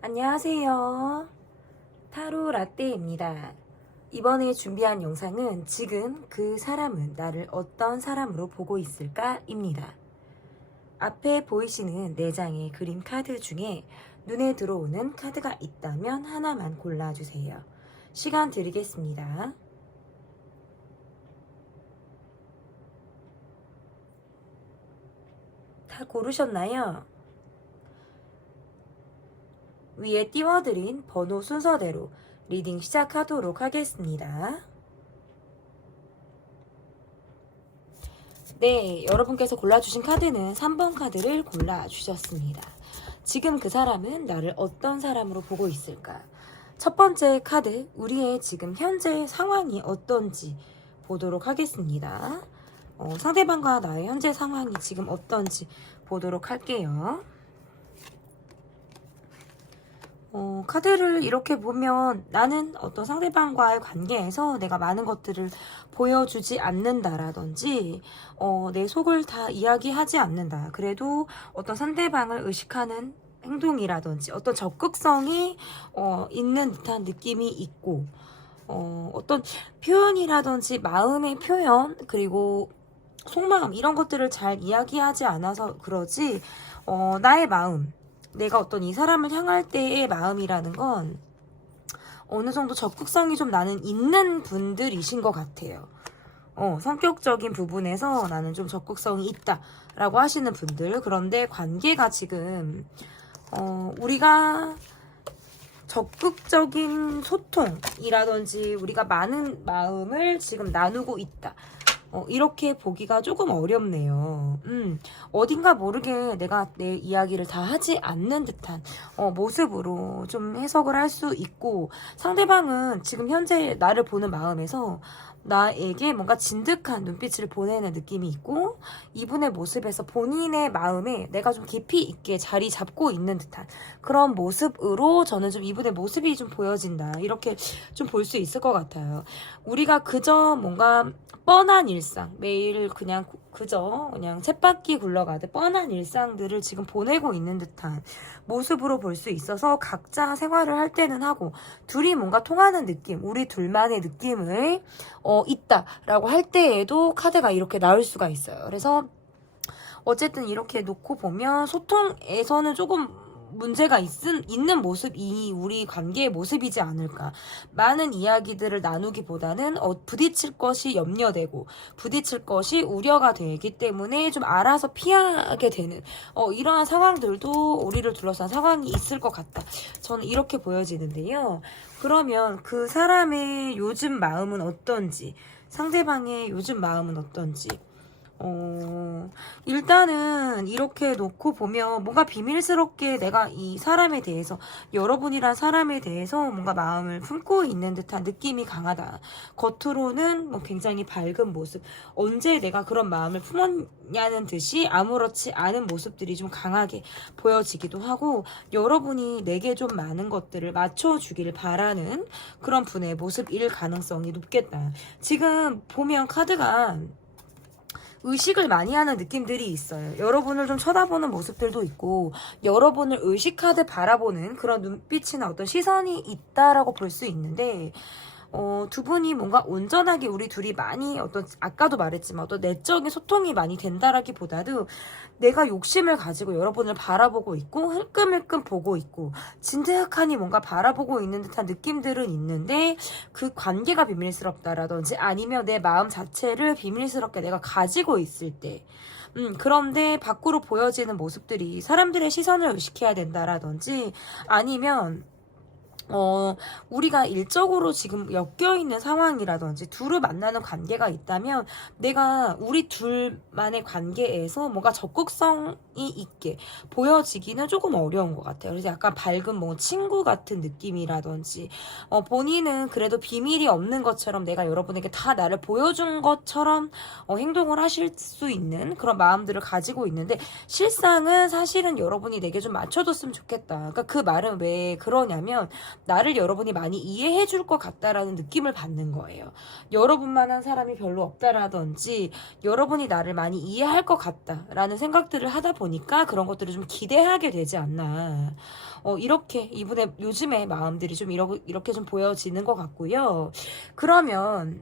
안녕하세요. 타로 라떼입니다. 이번에 준비한 영상은 지금 그 사람은 나를 어떤 사람으로 보고 있을까? 입니다. 앞에 보이시는 4장의 그림 카드 중에 눈에 들어오는 카드가 있다면 하나만 골라주세요. 시간 드리겠습니다. 다 고르셨나요? 위에 띄워드린 번호 순서대로 리딩 시작하도록 하겠습니다. 네, 여러분께서 골라주신 카드는 3번 카드를 골라주셨습니다. 지금 그 사람은 나를 어떤 사람으로 보고 있을까? 첫 번째 카드, 우리의 지금 현재 상황이 어떤지 보도록 하겠습니다. 상대방과 나의 현재 상황이 지금 어떤지 보도록 할게요. 카드를 이렇게 보면 나는 어떤 상대방과의 관계에서 내가 많은 것들을 보여주지 않는다라든지 내 속을 다 이야기하지 않는다. 그래도 어떤 상대방을 의식하는 행동이라든지 어떤 적극성이 있는 듯한 느낌이 있고 어떤 표현이라든지 마음의 표현 그리고 속마음 이런 것들을 잘 이야기하지 않아서 그러지 나의 마음 내가 어떤 이 사람을 향할 때의 마음이라는 건 어느 정도 적극성이 좀 나는 있는 분들이신 것 같아요. 성격적인 부분에서 나는 좀 적극성이 있다라고 하시는 분들. 그런데 관계가 지금 우리가 적극적인 소통이라든지 우리가 많은 마음을 지금 나누고 있다. 이렇게 보기가 조금 어렵네요. 어딘가 모르게 내가 내 이야기를 다 하지 않는 듯한 모습으로 좀 해석을 할 수 있고 상대방은 지금 현재 나를 보는 마음에서 나에게 뭔가 진득한 눈빛을 보내는 느낌이 있고 이분의 모습에서 본인의 마음에 내가 좀 깊이 있게 자리 잡고 있는 듯한 그런 모습으로 저는 좀 이분의 모습이 좀 보여진다. 이렇게 좀 볼 수 있을 것 같아요. 우리가 그저 뭔가 뻔한 일상, 매일 그저 쳇바퀴 굴러가듯 뻔한 일상들을 지금 보내고 있는 듯한 모습으로 볼 수 있어서 각자 생활을 할 때는 하고 둘이 뭔가 통하는 느낌, 우리 둘만의 느낌을 있다라고 할 때에도 카드가 이렇게 나올 수가 있어요. 그래서 어쨌든 이렇게 놓고 보면 소통에서는 조금 문제가 있는 모습이 우리 관계의 모습이지 않을까. 많은 이야기들을 나누기보다는 부딪힐 것이 염려되고 부딪힐 것이 우려가 되기 때문에 좀 알아서 피하게 되는 이러한 상황들도 우리를 둘러싼 상황이 있을 것 같다. 저는 이렇게 보여지는데요. 그러면 그 사람의 요즘 마음은 어떤지 상대방의 요즘 마음은 어떤지 일단은 이렇게 놓고 보면 뭔가 비밀스럽게 내가 이 사람에 대해서 여러분이란 사람에 대해서 뭔가 마음을 품고 있는 듯한 느낌이 강하다. 겉으로는 뭐 굉장히 밝은 모습 언제 내가 그런 마음을 품었냐는 듯이 아무렇지 않은 모습들이 좀 강하게 보여지기도 하고 여러분이 내게 좀 많은 것들을 맞춰주길 바라는 그런 분의 모습일 가능성이 높겠다. 지금 보면 카드가 의식을 많이 하는 느낌들이 있어요. 여러분을 좀 쳐다보는 모습들도 있고 여러분을 의식하듯 바라보는 그런 눈빛이나 어떤 시선이 있다라고 볼 수 있는데 두 분이 뭔가 온전하게 우리 둘이 많이 아까도 말했지만 어떤 내적인 소통이 많이 된다라기보다도 내가 욕심을 가지고 여러분을 바라보고 있고 흘끔흘끔 보고 있고 진득하니 뭔가 바라보고 있는 듯한 느낌들은 있는데 그 관계가 비밀스럽다라든지 아니면 내 마음 자체를 비밀스럽게 내가 가지고 있을 때 그런데 밖으로 보여지는 모습들이 사람들의 시선을 의식해야 된다라든지 아니면 우리가 일적으로 지금 엮여있는 상황이라든지 둘을 만나는 관계가 있다면 내가 우리 둘만의 관계에서 뭔가 적극성이 있게 보여지기는 조금 어려운 것 같아요. 그래서 약간 밝은 뭐 친구 같은 느낌이라든지 본인은 그래도 비밀이 없는 것처럼 내가 여러분에게 다 나를 보여준 것처럼 행동을 하실 수 있는 그런 마음들을 가지고 있는데 실상은 사실은 여러분이 내게 좀 맞춰줬으면 좋겠다. 그러니까 그 말은 왜 그러냐면 나를 여러분이 많이 이해해 줄 것 같다라는 느낌을 받는 거예요. 여러분만한 사람이 별로 없다라든지 여러분이 나를 많이 이해할 것 같다라는 생각들을 하다 보니까 그런 것들을 좀 기대하게 되지 않나. 이렇게 이분의 요즘의 마음들이 좀 이렇게 좀 보여지는 것 같고요. 그러면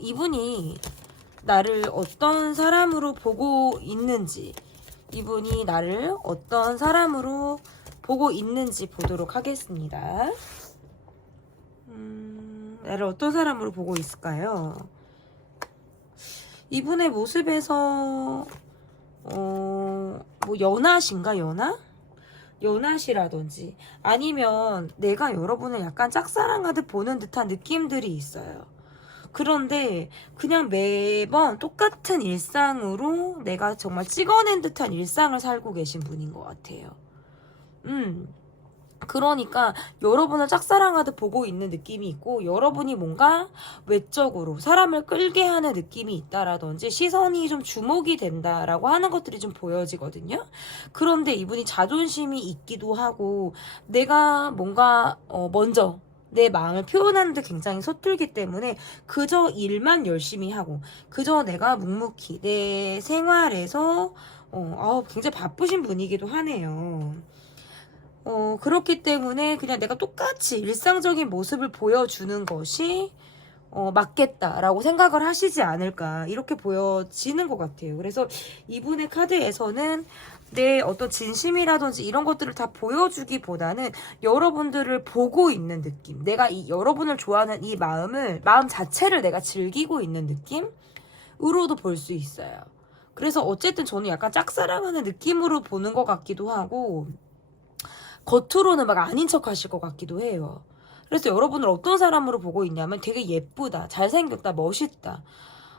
이분이 나를 어떤 사람으로 보고 있는지, 이분이 나를 어떤 사람으로 보고 있는지 보도록 하겠습니다. 나를 어떤 사람으로 보고 있을까요? 이분의 모습에서 뭐 연하신가? 연하시라든지 아니면 내가 여러분을 약간 짝사랑하듯 보는 듯한 느낌들이 있어요. 그런데 그냥 매번 똑같은 일상으로 내가 정말 찍어낸 듯한 일상을 살고 계신 분인 것 같아요. 그러니까 여러분을 짝사랑하듯 보고 있는 느낌이 있고 여러분이 뭔가 외적으로 사람을 끌게 하는 느낌이 있다라든지 시선이 좀 주목이 된다라고 하는 것들이 좀 보여지거든요. 그런데 이분이 자존심이 있기도 하고 내가 뭔가 먼저 내 마음을 표현하는 데 굉장히 서툴기 때문에 그저 일만 열심히 하고 그저 내가 묵묵히 내 생활에서 굉장히 바쁘신 분이기도 하네요. 그렇기 때문에 그냥 내가 똑같이 일상적인 모습을 보여주는 것이 맞겠다라고 생각을 하시지 않을까 이렇게 보여지는 것 같아요. 그래서 이분의 카드에서는 내 어떤 진심이라든지 이런 것들을 다 보여주기보다는 여러분들을 보고 있는 느낌, 내가 여러분을 좋아하는 이 마음 자체를 내가 즐기고 있는 느낌으로도 볼 수 있어요. 그래서 어쨌든 저는 약간 짝사랑하는 느낌으로 보는 것 같기도 하고 겉으로는 막 아닌 척 하실 것 같기도 해요. 그래서 여러분을 어떤 사람으로 보고 있냐면 되게 예쁘다, 잘생겼다, 멋있다.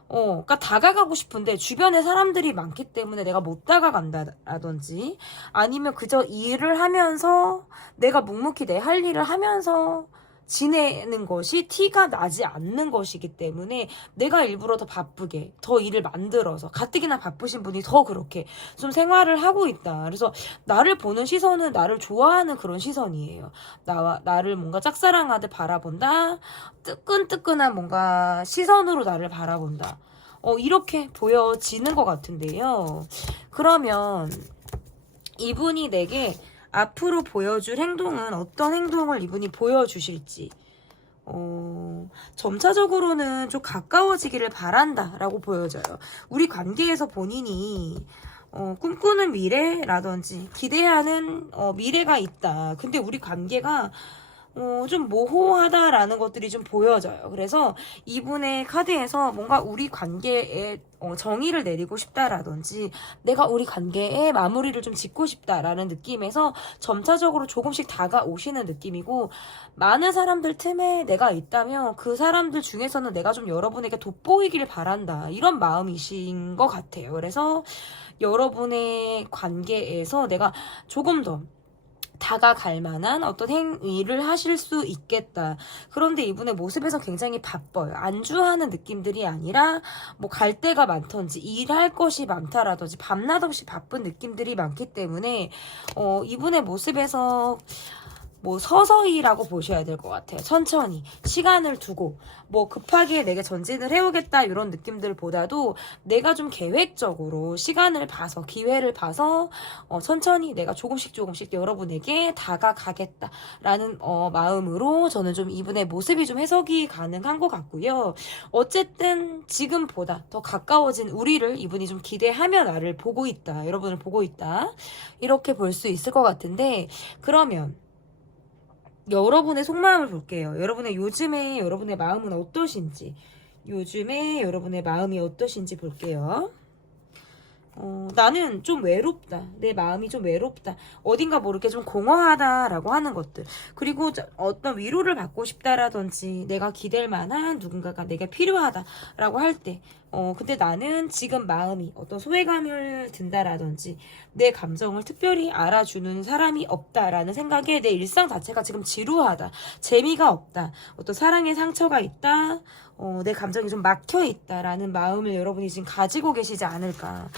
그러니까 다가가고 싶은데 주변에 사람들이 많기 때문에 내가 못 다가간다라든지 아니면 그저 일을 하면서 내가 묵묵히 내 할 일을 하면서 지내는 것이 티가 나지 않는 것이기 때문에 내가 일부러 더 바쁘게 더 일을 만들어서 가뜩이나 바쁘신 분이 더 그렇게 좀 생활을 하고 있다. 그래서 나를 보는 시선은 나를 좋아하는 그런 시선이에요. 나를 뭔가 짝사랑하듯 바라본다. 뜨끈뜨끈한 뭔가 시선으로 나를 바라본다. 이렇게 보여지는 것 같은데요. 그러면 이분이 내게 앞으로 보여줄 행동은 어떤 행동을 이분이 보여주실지 점차적으로는 좀 가까워지기를 바란다라고 보여져요. 우리 관계에서 본인이 꿈꾸는 미래라든지 기대하는 미래가 있다. 근데 우리 관계가 좀 모호하다라는 것들이 좀 보여져요. 그래서 이분의 카드에서 뭔가 우리 관계에 정의를 내리고 싶다라든지 내가 우리 관계에 마무리를 좀 짓고 싶다라는 느낌에서 점차적으로 조금씩 다가오시는 느낌이고 많은 사람들 틈에 내가 있다면 그 사람들 중에서는 내가 좀 여러분에게 돋보이길 바란다. 이런 마음이신 것 같아요. 그래서 여러분의 관계에서 내가 조금 더 다가갈 만한 어떤 행위를 하실 수 있겠다. 그런데 이분의 모습에서 굉장히 바빠요. 안주하는 느낌들이 아니라 뭐 갈 데가 많던지 일할 것이 많다라든지 밤낮 없이 바쁜 느낌들이 많기 때문에 이분의 모습에서 뭐 서서히라고 보셔야 될 것 같아요. 천천히 시간을 두고 뭐 급하게 내게 전진을 해오겠다 이런 느낌들보다도 내가 좀 계획적으로 시간을 봐서 기회를 봐서 천천히 내가 조금씩 여러분에게 다가가겠다라는 마음으로 저는 좀 이분의 모습이 좀 해석이 가능한 것 같고요. 어쨌든 지금보다 더 가까워진 우리를 이분이 좀 기대하며 나를 보고 있다, 여러분을 보고 있다 이렇게 볼 수 있을 것 같은데 그러면 여러분의 속마음을 볼게요. 요즘에 여러분의 마음은 어떠신지, 요즘에 여러분의 마음이 어떠신지 볼게요. 나는 좀 외롭다. 내 마음이 좀 외롭다. 어딘가 모르게 좀 공허하다라고 하는 것들. 그리고 어떤 위로를 받고 싶다라든지 내가 기댈 만한 누군가가 내게 필요하다라고 할 때 근데 나는 지금 마음이 어떤 소외감을 든다라든지 내 감정을 특별히 알아주는 사람이 없다라는 생각에 내 일상 자체가 지금 지루하다. 재미가 없다. 어떤 사랑의 상처가 있다. 내 감정이 좀 막혀 있다라는 마음을 여러분이 지금 가지고 계시지 않을까.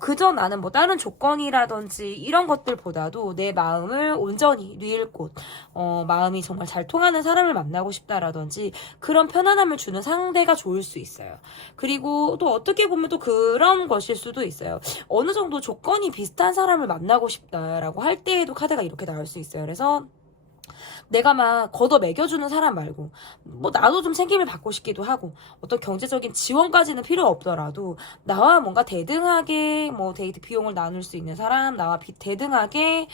그저 나는 뭐 다른 조건이라든지 이런 것들보다도 내 마음을 온전히 누일 곳, 마음이 정말 잘 통하는 사람을 만나고 싶다라든지 그런 편안함을 주는 상대가 좋을 수 있어요. 그리고 또 어떻게 보면 또 그런 것일 수도 있어요. 어느 정도 조건이 비슷한 사람을 만나고 싶다라고 할 때에도 카드가 이렇게 나올 수 있어요. 그래서 내가 막 걷어 매겨주는 사람 말고 뭐 나도 좀 챙김을 받고 싶기도 하고 어떤 경제적인 지원까지는 필요 없더라도 나와 뭔가 대등하게 뭐 데이트 비용을 나눌 수 있는 사람, 나와 대등하게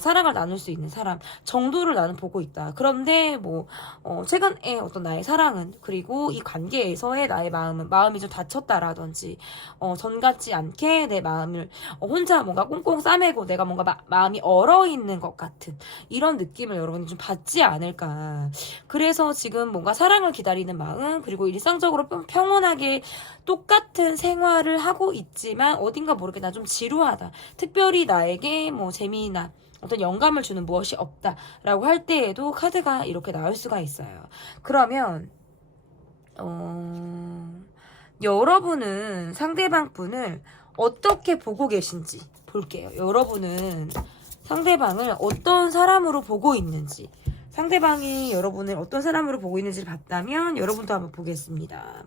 사랑을 나눌 수 있는 사람 정도를 나는 보고 있다. 그런데 뭐 최근에 어떤 나의 사랑은 그리고 이 관계에서의 나의 마음이 좀 다쳤다라든지 전 같지 않게 내 마음을 혼자 뭔가 꽁꽁 싸매고 내가 뭔가 마음이 얼어 있는 것 같은 이런 느낌을 여러분이 좀 받지 않을까. 그래서 지금 뭔가 사랑을 기다리는 마음, 그리고 일상적으로 평온하게 똑같은 생활을 하고 있지만 어딘가 모르게 나 좀 지루하다. 특별히 나에게 뭐 재미나 어떤 영감을 주는 무엇이 없다라고 할 때에도 카드가 이렇게 나올 수가 있어요. 그러면 여러분은 상대방 분을 어떻게 보고 계신지 볼게요. 여러분은 상대방을 어떤 사람으로 보고 있는지, 상대방이 여러분을 어떤 사람으로 보고 있는지를 봤다면 여러분도 한번 보겠습니다.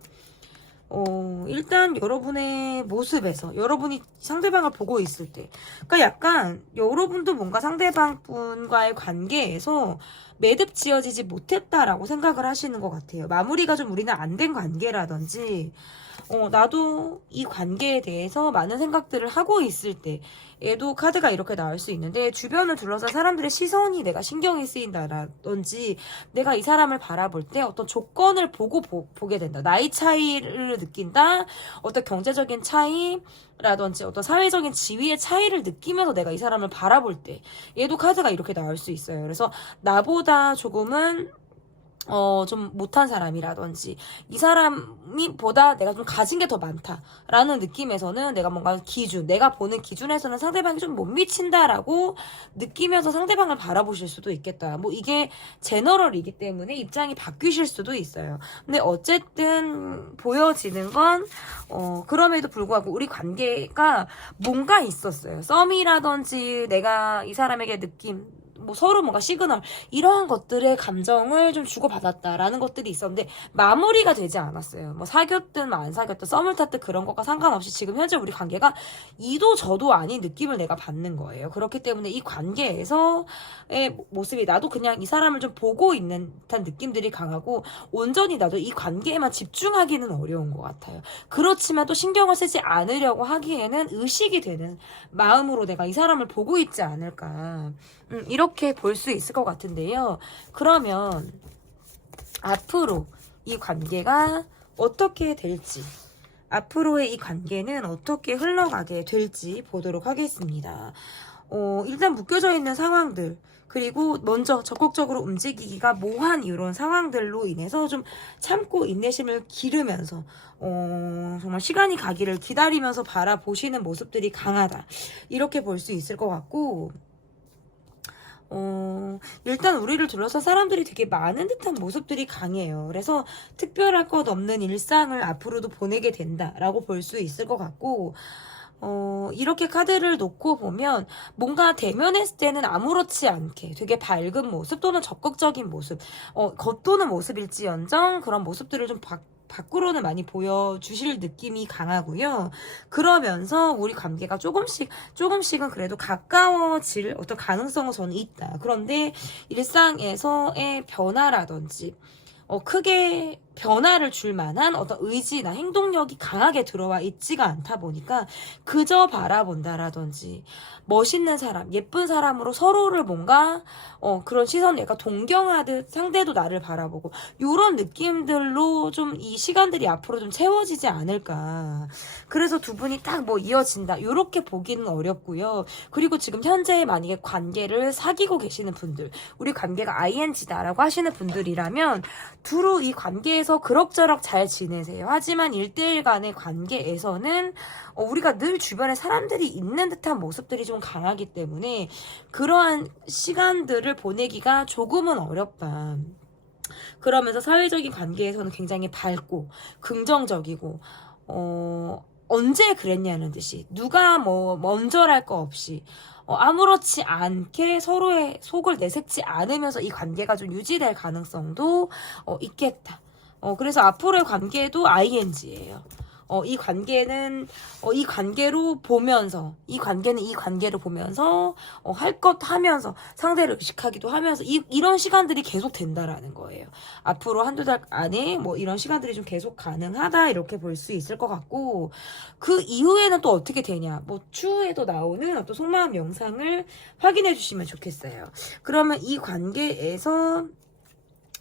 일단 여러분의 모습에서 여러분이 상대방을 보고 있을 때, 그러니까 약간 여러분도 뭔가 상대방 분과의 관계에서 매듭 지어지지 못했다라고 생각을 하시는 것 같아요. 마무리가 좀 우리는 안 된 관계라든지 나도 이 관계에 대해서 많은 생각들을 하고 있을 때 얘도 카드가 이렇게 나올 수 있는데, 주변을 둘러싼 사람들의 시선이 내가 신경이 쓰인다라든지 내가 이 사람을 바라볼 때 어떤 조건을 보게 된다. 나이 차이를 느낀다. 어떤 경제적인 차이라든지 어떤 사회적인 지위의 차이를 느끼면서 내가 이 사람을 바라볼 때 얘도 카드가 이렇게 나올 수 있어요. 그래서 나보다 조금은 좀 못한 사람이라든지 이 사람이 보다 내가 좀 가진 게 더 많다라는 느낌에서는 내가 뭔가 내가 보는 기준에서는 상대방이 좀 못 미친다라고 느끼면서 상대방을 바라보실 수도 있겠다. 뭐 이게 제너럴이기 때문에 입장이 바뀌실 수도 있어요. 근데 어쨌든 보여지는 건 그럼에도 불구하고 우리 관계가 뭔가 있었어요. 썸이라든지 내가 이 사람에게 느낌, 뭐 서로 뭔가 시그널 이러한 것들의 감정을 좀 주고받았다라는 것들이 있었는데 마무리가 되지 않았어요. 뭐 사귀었든 뭐 안 사귀었든 썸을 탔든 그런 것과 상관없이 지금 현재 우리 관계가 이도 저도 아닌 느낌을 내가 받는 거예요. 그렇기 때문에 이 관계에서의 모습이 나도 그냥 이 사람을 좀 보고 있는 듯한 느낌들이 강하고 온전히 나도 이 관계에만 집중하기는 어려운 것 같아요. 그렇지만 또 신경을 쓰지 않으려고 하기에는 의식이 되는 마음으로 내가 이 사람을 보고 있지 않을까. 이렇게 볼 수 있을 것 같은데요. 그러면 앞으로 이 관계가 어떻게 될지, 앞으로의 이 관계는 어떻게 흘러가게 될지 보도록 하겠습니다. 일단 묶여져 있는 상황들, 그리고 먼저 적극적으로 움직이기가 모호한 이런 상황들로 인해서 좀 참고 인내심을 기르면서 정말 시간이 가기를 기다리면서 바라보시는 모습들이 강하다. 이렇게 볼 수 있을 것 같고, 일단 우리를 둘러싼 사람들이 되게 많은 듯한 모습들이 강해요. 그래서 특별할 것 없는 일상을 앞으로도 보내게 된다라고 볼 수 있을 것 같고, 이렇게 카드를 놓고 보면 뭔가 대면했을 때는 아무렇지 않게 되게 밝은 모습 또는 적극적인 모습, 겉도는 모습일지언정 그런 모습들을 좀 밖으로는 많이 보여주실 느낌이 강하고요. 그러면서 우리 관계가 조금씩은 그래도 가까워질 어떤 가능성은 저는 있다. 그런데 일상에서의 변화라든지 크게 변화를 줄 만한 어떤 의지나 행동력이 강하게 들어와 있지가 않다 보니까 그저 바라본다라든지 멋있는 사람, 예쁜 사람으로 서로를 뭔가 그런 시선, 내가 동경하듯 상대도 나를 바라보고 이런 느낌들로 좀 이 시간들이 앞으로 좀 채워지지 않을까. 그래서 두 분이 딱 뭐 이어진다 이렇게 보기는 어렵고요. 그리고 지금 현재 만약에 관계를 사귀고 계시는 분들, 우리 관계가 ING다라고 하시는 분들이라면 두루 이 관계에서 그럭저럭 잘 지내세요. 하지만 1대1 간의 관계에서는 우리가 늘 주변에 사람들이 있는 듯한 모습들이 좀 강하기 때문에 그러한 시간들을 보내기가 조금은 어렵다. 그러면서 사회적인 관계에서는 굉장히 밝고 긍정적이고 언제 그랬냐는 듯이 누가 뭐 먼저랄 거 없이 아무렇지 않게 서로의 속을 내색지 않으면서 이 관계가 좀 유지될 가능성도 있겠다. 그래서 앞으로의 관계도 ING예요. 이 관계는 이 관계로 보면서 이 관계를 보면서 할 것 하면서 상대를 의식하기도 하면서 이런 시간들이 계속 된다라는 거예요. 앞으로 한두 달 안에 뭐 이런 시간들이 좀 계속 가능하다 이렇게 볼 수 있을 것 같고 그 이후에는 또 어떻게 되냐 뭐 추후에도 나오는 어떤 속마음 영상을 확인해 주시면 좋겠어요. 그러면 이 관계에서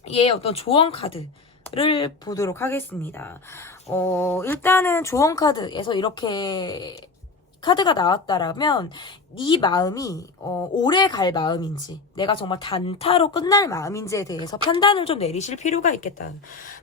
얘의 어떤 조언 카드를 보도록 하겠습니다. 일단은 조언 카드에서 이렇게 카드가 나왔다라면 이 마음이 오래 갈 마음인지 내가 정말 단타로 끝날 마음인지에 대해서 판단을 좀 내리실 필요가 있겠다.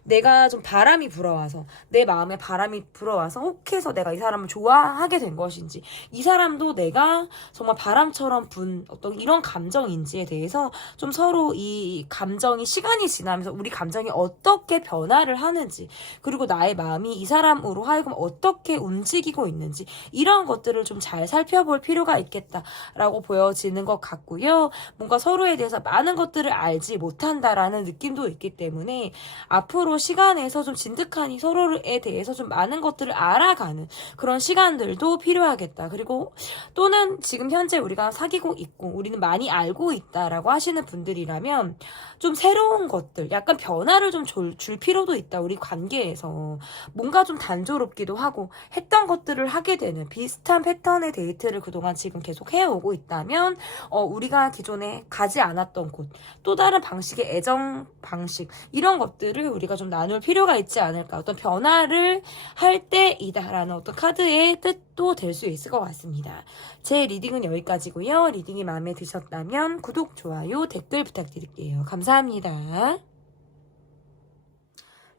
내가 좀 바람이 불어와서 내 마음에 바람이 불어와서 혹해서 내가 이 사람을 좋아하게 된 것인지 이 사람도 내가 정말 바람처럼 분 어떤 이런 감정인지에 대해서 좀 서로 이 감정이 시간이 지나면서 우리 감정이 어떻게 변화를 하는지 그리고 나의 마음이 이 사람으로 하여금 어떻게 움직이고 있는지 이런 것들을 좀 잘 살펴볼 필요가 있겠다라고 보여지는 것 같고요. 뭔가 서로에 대해서 많은 것들을 알지 못한다라는 느낌도 있기 때문에 앞으로 시간에서 좀 진득하니 서로에 대해서 좀 많은 것들을 알아가는 그런 시간들도 필요하겠다. 그리고 또는 지금 현재 우리가 사귀고 있고 우리는 많이 알고 있다라고 하시는 분들이라면 좀 새로운 것들, 약간 변화를 좀 줄 필요도 있다. 우리 관계에서 뭔가 좀 단조롭기도 하고 했던 것들을 하게 되는 비슷한 패턴의 데이트를 그동안 지금 계속 해오고 있다면 우리가 기존에 가지 않았던 곳, 또 다른 방식의 애정 방식 이런 것들을 우리가 좀 나눌 필요가 있지 않을까. 어떤 변화를 할 때이다라는 어떤 카드의 뜻도 될 수 있을 것 같습니다. 제 리딩은 여기까지고요. 리딩이 마음에 드셨다면 구독, 좋아요, 댓글 부탁드릴게요. 감사합니다.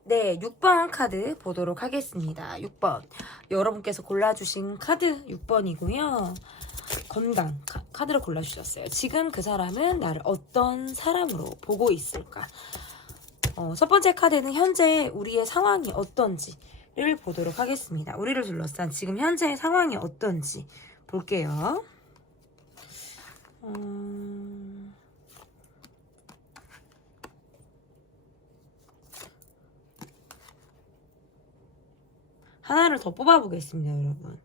네, 6번 카드 보도록 하겠습니다. 6번. 여러분께서 골라주신 카드 6번이고요. 건강 카드를 골라주셨어요. 지금 그 사람은 나를 어떤 사람으로 보고 있을까? 첫 번째 카드는 현재 우리의 상황이 어떤지를 보도록 하겠습니다. 우리를 둘러싼 지금 현재의 상황이 어떤지 볼게요. 하나를 더 뽑아보겠습니다, 여러분.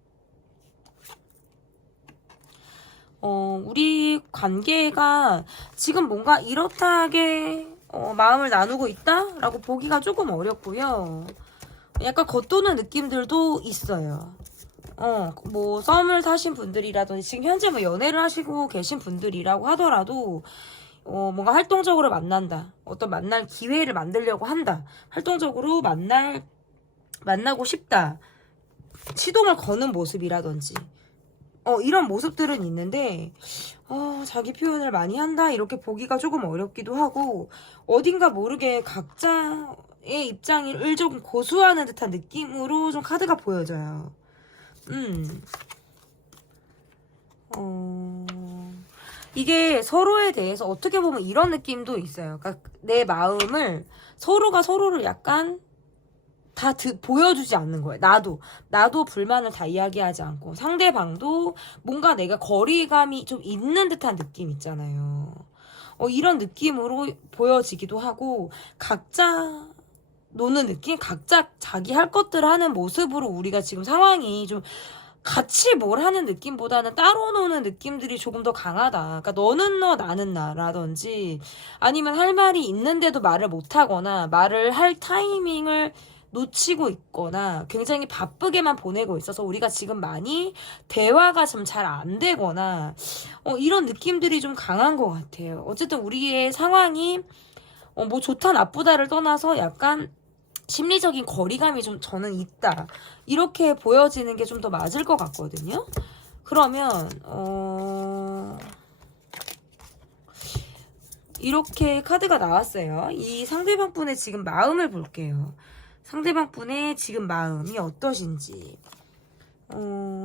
우리 관계가 지금 뭔가 이렇다하게 마음을 나누고 있다라고 보기가 조금 어렵고요. 약간 겉도는 느낌들도 있어요. 뭐 썸을 타신 분들이라든지 지금 현재 뭐 연애를 하시고 계신 분들이라고 하더라도 뭔가 활동적으로 만난다. 어떤 만날 기회를 만들려고 한다. 활동적으로 만나고 싶다. 시동을 거는 모습이라든지 이런 모습들은 있는데 자기 표현을 많이 한다 이렇게 보기가 조금 어렵기도 하고 어딘가 모르게 각자의 입장을 조금 고수하는 듯한 느낌으로 좀 카드가 보여져요. 이게 서로에 대해서 어떻게 보면 이런 느낌도 있어요. 그러니까 내 마음을 서로가 서로를 약간 다 보여주지 않는 거예요. 나도 불만을 다 이야기하지 않고 상대방도 뭔가 내가 거리감이 좀 있는 듯한 느낌 있잖아요. 이런 느낌으로 보여지기도 하고 각자 노는 느낌? 각자 자기 할 것들 하는 모습으로 우리가 지금 상황이 좀 같이 뭘 하는 느낌보다는 따로 노는 느낌들이 조금 더 강하다. 그러니까 너는 너, 나는 나라든지 아니면 할 말이 있는데도 말을 못하거나 말을 할 타이밍을 놓치고 있거나 굉장히 바쁘게만 보내고 있어서 우리가 지금 많이 대화가 좀 잘 안 되거나 이런 느낌들이 좀 강한 것 같아요. 어쨌든 우리의 상황이 뭐 좋다 나쁘다를 떠나서 약간 심리적인 거리감이 좀 저는 있다. 이렇게 보여지는 게 좀 더 맞을 것 같거든요. 그러면 이렇게 카드가 나왔어요. 이 상대방 분의 지금 마음을 볼게요. 상대방 분의 지금 마음이 어떠신지.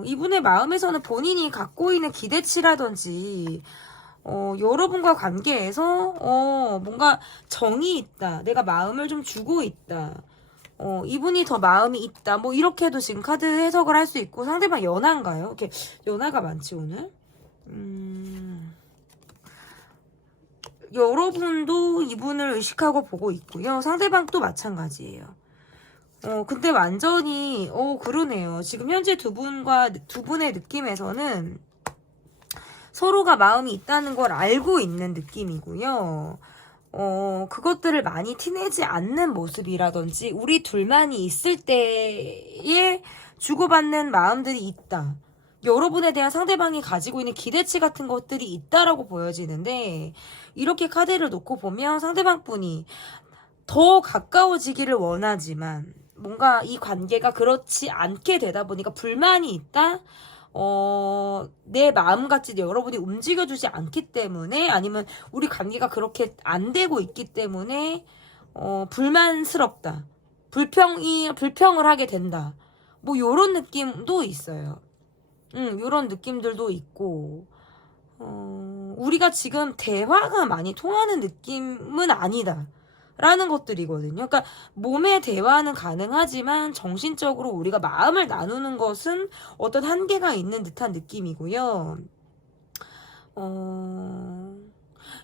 이분의 마음에서는 본인이 갖고 있는 기대치라든지 여러분과 관계에서 뭔가 정이 있다. 내가 마음을 좀 주고 있다. 이분이 더 마음이 있다. 뭐 이렇게도 지금 카드 해석을 할 수 있고 상대방 연하인가요? 이렇게 연하가 많지 오늘? 여러분도 이분을 의식하고 보고 있고요. 상대방도 마찬가지예요. 근데 완전히 그러네요. 지금 현재 두 분의 느낌에서는 서로가 마음이 있다는 걸 알고 있는 느낌이고요. 그것들을 많이 티내지 않는 모습이라든지 우리 둘만이 있을 때에 주고받는 마음들이 있다. 여러분에 대한 상대방이 가지고 있는 기대치 같은 것들이 있다라고 보여지는데 이렇게 카드를 놓고 보면 상대방 분이 더 가까워지기를 원하지만 뭔가 이 관계가 그렇지 않게 되다 보니까 불만이 있다? 내 마음같이 여러분이 움직여주지 않기 때문에 아니면 우리 관계가 그렇게 안 되고 있기 때문에 불만스럽다. 불평을 하게 된다. 뭐 요런 느낌도 있어요. 요런 느낌들도 있고 우리가 지금 대화가 많이 통하는 느낌은 아니다. 라는 것들이거든요. 그러니까 몸의 대화는 가능하지만 정신적으로 우리가 마음을 나누는 것은 어떤 한계가 있는 듯한 느낌이고요.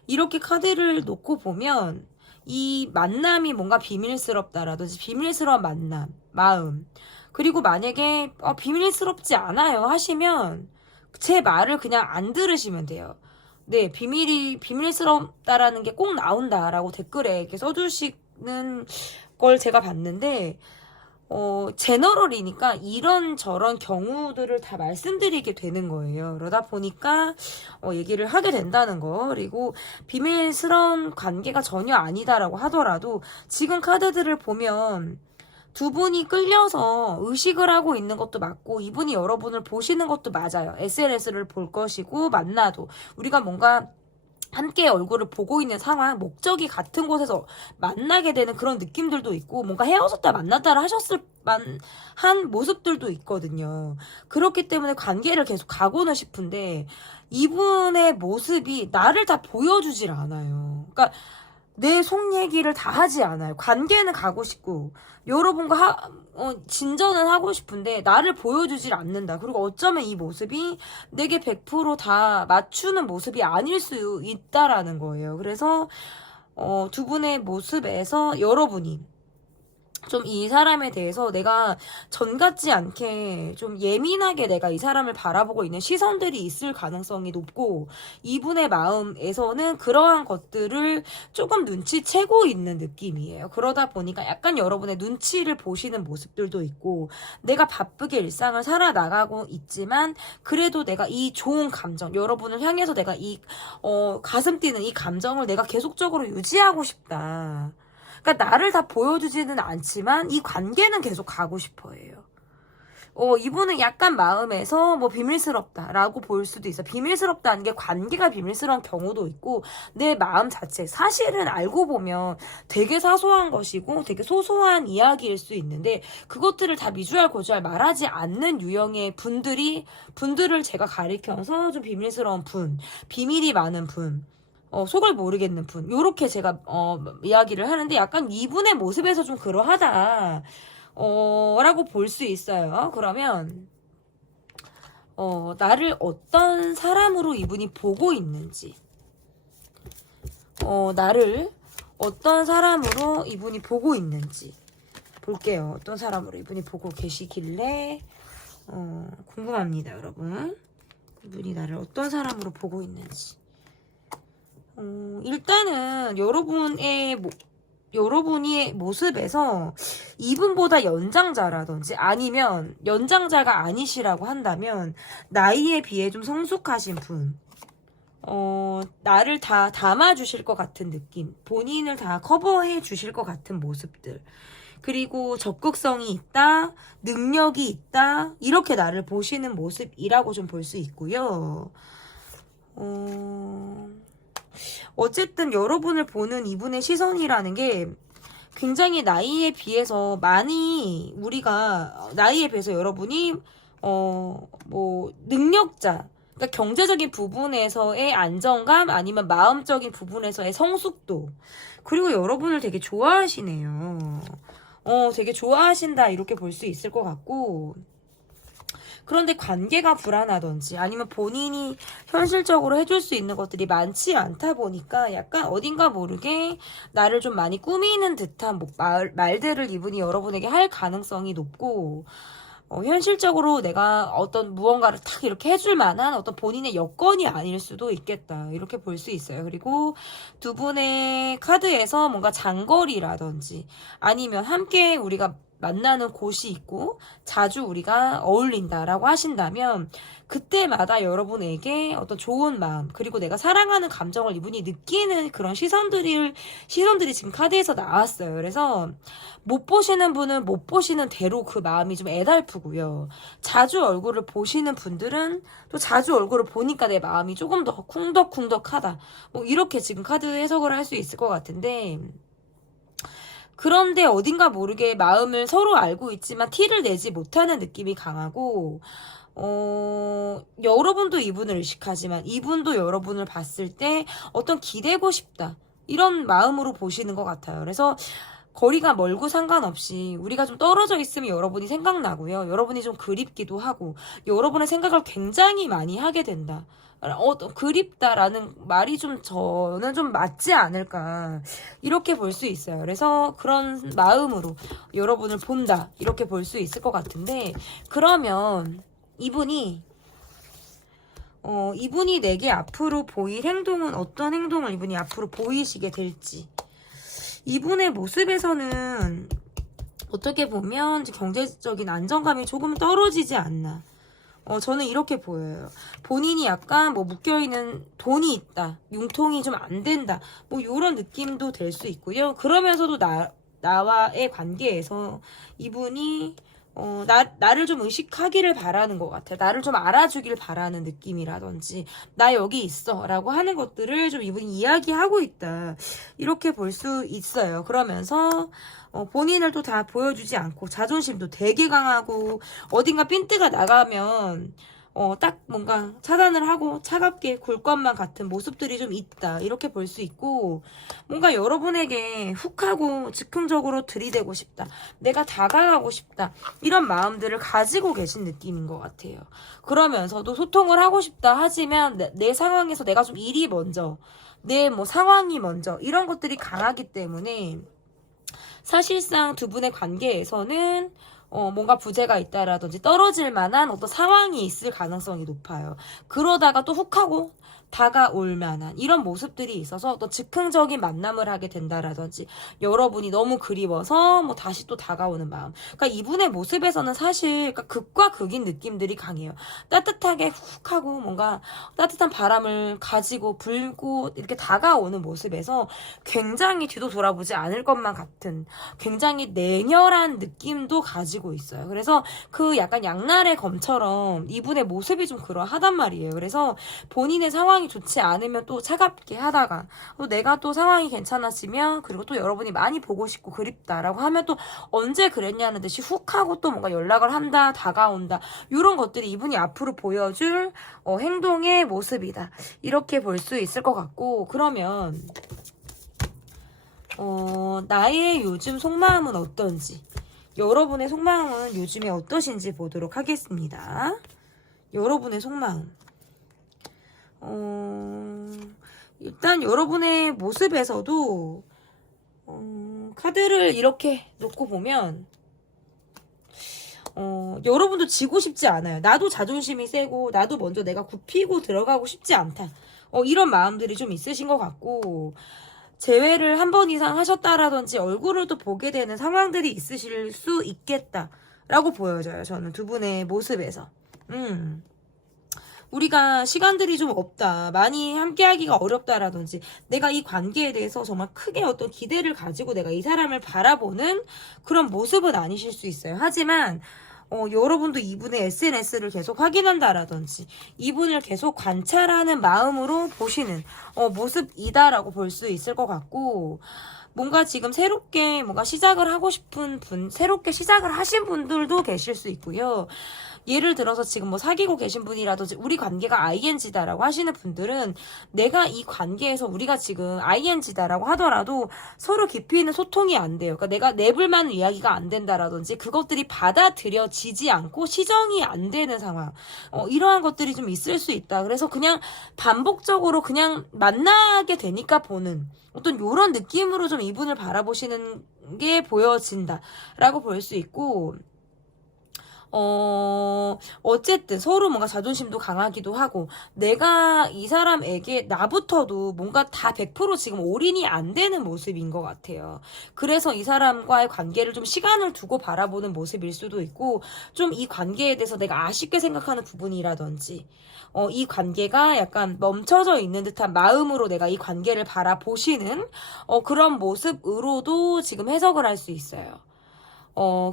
이렇게 카드를 놓고 보면 이 만남이 뭔가 비밀스럽다라든지 비밀스러운 만남, 마음. 그리고 만약에 비밀스럽지 않아요 하시면 제 말을 그냥 안 들으시면 돼요. 네, 비밀스럽다라는 게 꼭 나온다라고 댓글에 이렇게 써주시는 걸 제가 봤는데, 제너럴이니까 이런저런 경우들을 다 말씀드리게 되는 거예요. 그러다 보니까, 얘기를 하게 된다는 거. 그리고 비밀스러운 관계가 전혀 아니다라고 하더라도, 지금 카드들을 보면, 두 분이 끌려서 의식을 하고 있는 것도 맞고 이분이 여러분을 보시는 것도 맞아요. SNS를 볼 것이고 만나도 우리가 뭔가 함께 얼굴을 보고 있는 상황, 목적이 같은 곳에서 만나게 되는 그런 느낌들도 있고 뭔가 헤어졌다 만났다를 하셨을 한 모습들도 있거든요. 그렇기 때문에 관계를 계속 가고는 싶은데 이분의 모습이 나를 다 보여주질 않아요. 그러니까 내 속 얘기를 다 하지 않아요. 관계는 가고 싶고 여러분과 진전은 하고 싶은데 나를 보여주질 않는다. 그리고 어쩌면 이 모습이 내게 100%다 맞추는 모습이 아닐 수 있다라는 거예요. 그래서 두 분의 모습에서 여러분이 좀 이 사람에 대해서 내가 전 같지 않게 좀 예민하게 내가 이 사람을 바라보고 있는 시선들이 있을 가능성이 높고 이분의 마음에서는 그러한 것들을 조금 눈치채고 있는 느낌이에요. 그러다 보니까 약간 여러분의 눈치를 보시는 모습들도 있고 내가 바쁘게 일상을 살아나가고 있지만 그래도 내가 이 좋은 감정 여러분을 향해서 내가 이 가슴 뛰는 이 감정을 내가 계속적으로 유지하고 싶다. 그러니까 나를 다 보여주지는 않지만 이 관계는 계속 가고 싶어해요. 이분은 약간 마음에서 뭐 비밀스럽다라고 볼 수도 있어. 비밀스럽다는 게 관계가 비밀스러운 경우도 있고 내 마음 자체 사실은 알고 보면 되게 사소한 것이고 되게 소소한 이야기일 수 있는데 그것들을 다 미주알 고주알 말하지 않는 유형의 분들을 제가 가리켜서 좀 비밀스러운 분, 비밀이 많은 분. 속을 모르겠는 분 요렇게 제가 이야기를 하는데 약간 이분의 모습에서 좀 그러하다 라고 볼 수 있어요. 그러면 나를 어떤 사람으로 이분이 보고 있는지 나를 어떤 사람으로 이분이 보고 있는지 볼게요. 어떤 사람으로 이분이 보고 계시길래 궁금합니다. 여러분 이분이 나를 어떤 사람으로 보고 있는지 일단은 여러분의 모습에서 이분보다 연장자라든지 아니면 연장자가 아니시라고 한다면 나이에 비해 좀 성숙하신 분 나를 다 담아주실 것 같은 느낌 본인을 다 커버해 주실 것 같은 모습들 그리고 적극성이 있다 능력이 있다 이렇게 나를 보시는 모습이라고 좀 볼 수 있고요. 어쨌든 여러분을 보는 이분의 시선이라는 게 굉장히 나이에 비해서 많이 우리가 나이에 비해서 여러분이 뭐 능력자 그러니까 경제적인 부분에서의 안정감 아니면 마음적인 부분에서의 성숙도 그리고 여러분을 되게 좋아하시네요. 되게 좋아하신다 이렇게 볼 수 있을 것 같고, 그런데 관계가 불안하던지 아니면 본인이 현실적으로 해줄 수 있는 것들이 많지 않다 보니까 약간 어딘가 모르게 나를 좀 많이 꾸미는 듯한 말들을 이분이 여러분에게 할 가능성이 높고, 현실적으로 내가 어떤 무언가를 탁 이렇게 해줄 만한 어떤 본인의 여건이 아닐 수도 있겠다. 이렇게 볼 수 있어요. 그리고 두 분의 카드에서 뭔가 장거리라든지 아니면 함께 우리가 만나는 곳이 있고 자주 우리가 어울린다라고 하신다면 그때마다 여러분에게 어떤 좋은 마음 그리고 내가 사랑하는 감정을 이분이 느끼는 그런 시선들이 지금 카드에서 나왔어요. 그래서 못 보시는 분은 못 보시는 대로 그 마음이 좀 애달프고요. 자주 얼굴을 보시는 분들은 또 자주 얼굴을 보니까 내 마음이 조금 더 쿵덕쿵덕하다. 뭐 이렇게 지금 카드 해석을 할 수 있을 것 같은데, 그런데 어딘가 모르게 마음을 서로 알고 있지만 티를 내지 못하는 느낌이 강하고, 여러분도 이분을 의식하지만 이분도 여러분을 봤을 때 어떤 기대고 싶다. 이런 마음으로 보시는 것 같아요. 그래서 거리가 멀고 상관없이 우리가 좀 떨어져 있으면 여러분이 생각나고요. 여러분이 좀 그립기도 하고 여러분의 생각을 굉장히 많이 하게 된다. 그립다라는 말이 좀 저는 좀 맞지 않을까 이렇게 볼 수 있어요. 그래서 그런 마음으로 여러분을 본다 이렇게 볼 수 있을 것 같은데, 그러면 이분이 내게 앞으로 보일 행동은 어떤 행동을 이분이 앞으로 보이시게 될지, 이분의 모습에서는 어떻게 보면 경제적인 안정감이 조금 떨어지지 않나. 저는 이렇게 보여요. 본인이 약간 뭐 묶여있는 돈이 있다. 융통이 좀 안 된다. 뭐 이런 느낌도 될 수 있고요. 그러면서도 나와의 관계에서 이분이 나를 좀 의식하기를 바라는 것 같아. 나를 좀 알아주길 바라는 느낌이라든지, 나 여기 있어 라고 하는 것들을 좀 이분이 이야기하고 있다. 이렇게 볼 수 있어요. 그러면서 본인을 또 다 보여주지 않고 자존심도 되게 강하고 어딘가 핀트가 나가면 딱 뭔가 차단을 하고 차갑게 굴 것만 같은 모습들이 좀 있다. 이렇게 볼 수 있고, 뭔가 여러분에게 훅하고 즉흥적으로 들이대고 싶다. 내가 다가가고 싶다. 이런 마음들을 가지고 계신 느낌인 것 같아요. 그러면서도 소통을 하고 싶다 하지만 내 상황에서 내가 좀 일이 먼저, 내 뭐 상황이 먼저 이런 것들이 강하기 때문에 사실상 두 분의 관계에서는 뭔가 부재가 있다라든지 떨어질 만한 어떤 상황이 있을 가능성이 높아요. 그러다가 또 훅하고 다가올 만한 이런 모습들이 있어서 어떤 즉흥적인 만남을 하게 된다라든지, 여러분이 너무 그리워서 뭐 다시 또 다가오는 마음. 그러니까 이분의 모습에서는 사실 그러니까 극과 극인 느낌들이 강해요. 따뜻하게 훅 하고 뭔가 따뜻한 바람을 가지고 불고 이렇게 다가오는 모습에서 굉장히 뒤도 돌아보지 않을 것만 같은 굉장히 냉혈한 느낌도 가지고 있어요. 그래서 그 약간 양날의 검처럼 이분의 모습이 좀 그러하단 말이에요. 그래서 본인의 상황이 좋지 않으면 또 차갑게 하다가 또 내가 또 상황이 괜찮아지면, 그리고 또 여러분이 많이 보고 싶고 그립다라고 하면 또 언제 그랬냐는 듯이 훅 하고 또 뭔가 연락을 한다, 다가온다. 이런 것들이 이분이 앞으로 보여줄 행동의 모습이다. 이렇게 볼 수 있을 것 같고, 그러면 나의 요즘 속마음은 어떤지, 여러분의 속마음은 요즘에 어떠신지 보도록 하겠습니다. 여러분의 속마음. 일단 여러분의 모습에서도 카드를 이렇게 놓고 보면 여러분도 지고 싶지 않아요. 나도 자존심이 세고 나도 먼저 내가 굽히고 들어가고 싶지 않다. 이런 마음들이 좀 있으신 것 같고, 재회를 한 번 이상 하셨다라든지 얼굴을 또 보게 되는 상황들이 있으실 수 있겠다라고 보여져요. 저는 두 분의 모습에서. 우리가 시간들이 좀 없다, 많이 함께하기가 어렵다라든지, 내가 이 관계에 대해서 정말 크게 어떤 기대를 가지고 내가 이 사람을 바라보는 그런 모습은 아니실 수 있어요. 하지만 여러분도 이분의 SNS를 계속 확인한다라든지 이분을 계속 관찰하는 마음으로 보시는 모습이다라고 볼 수 있을 것 같고, 뭔가 지금 새롭게 뭔가 시작을 하고 싶은 분, 새롭게 시작을 하신 분들도 계실 수 있고요. 예를 들어서 지금 뭐 사귀고 계신 분이라든지 우리 관계가 ING다라고 하시는 분들은 내가 이 관계에서 우리가 지금 ING다라고 하더라도 서로 깊이 있는 소통이 안 돼요. 그러니까 내가 내불만 이야기가 안 된다라든지 그것들이 받아들여지지 않고 시정이 안 되는 상황. 이러한 것들이 좀 있을 수 있다. 그래서 그냥 반복적으로 그냥 만나게 되니까 보는 어떤 요런 느낌으로 좀 이분을 바라보시는 게 보여진다라고 볼 수 있고, 어쨌든 서로 뭔가 자존심도 강하기도 하고, 내가 이 사람에게 나부터도 뭔가 다 100% 지금 올인이 안 되는 모습인 것 같아요. 그래서 이 사람과의 관계를 좀 시간을 두고 바라보는 모습일 수도 있고, 좀 이 관계에 대해서 내가 아쉽게 생각하는 부분이라든지, 이 관계가 약간 멈춰져 있는 듯한 마음으로 내가 이 관계를 바라보시는, 그런 모습으로도 지금 해석을 할 수 있어요.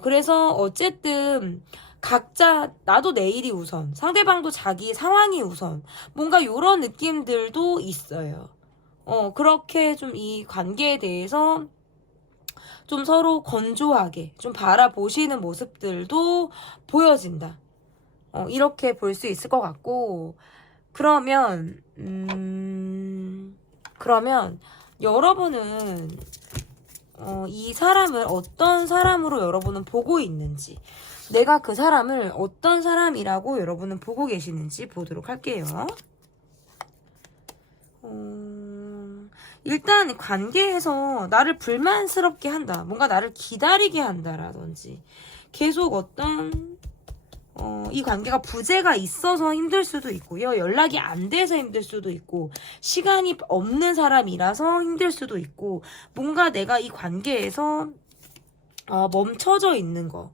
그래서 어쨌든 각자 나도 내 일이 우선, 상대방도 자기 상황이 우선, 뭔가 요런 느낌들도 있어요. 그렇게 좀 이 관계에 대해서 좀 서로 건조하게 좀 바라보시는 모습들도 보여진다. 이렇게 볼 수 있을 것 같고, 그러면 여러분은 이 사람을 어떤 사람으로 여러분은 보고 있는지, 내가 그 사람을 어떤 사람이라고 여러분은 보고 계시는지 보도록 할게요. 일단 관계에서 나를 불만스럽게 한다, 뭔가 나를 기다리게 한다라든지, 계속 어떤 이 관계가 부재가 있어서 힘들 수도 있고요. 연락이 안 돼서 힘들 수도 있고, 시간이 없는 사람이라서 힘들 수도 있고, 뭔가 내가 이 관계에서 멈춰져 있는 거,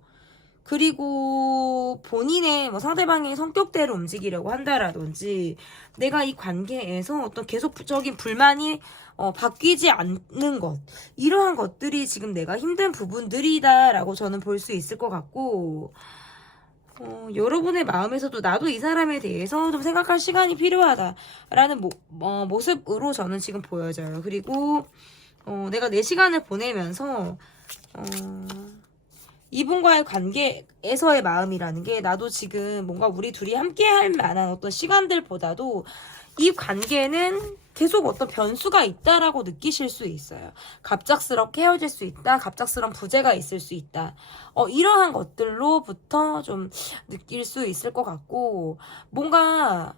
그리고 본인의 뭐 상대방의 성격대로 움직이려고 한다라든지, 내가 이 관계에서 어떤 계속적인 불만이 바뀌지 않는 것, 이러한 것들이 지금 내가 힘든 부분들이다라고 저는 볼 수 있을 것 같고, 여러분의 마음에서도 나도 이 사람에 대해서 좀 생각할 시간이 필요하다라는 모습으로 저는 지금 보여져요. 그리고 내가 내 시간을 보내면서 이분과의 관계에서의 마음이라는 게, 나도 지금 뭔가 우리 둘이 함께 할 만한 어떤 시간들보다도 이 관계는 계속 어떤 변수가 있다라고 느끼실 수 있어요. 갑작스럽게 헤어질 수 있다, 갑작스러운 부재가 있을 수 있다, 이러한 것들로부터 좀 느낄 수 있을 것 같고, 뭔가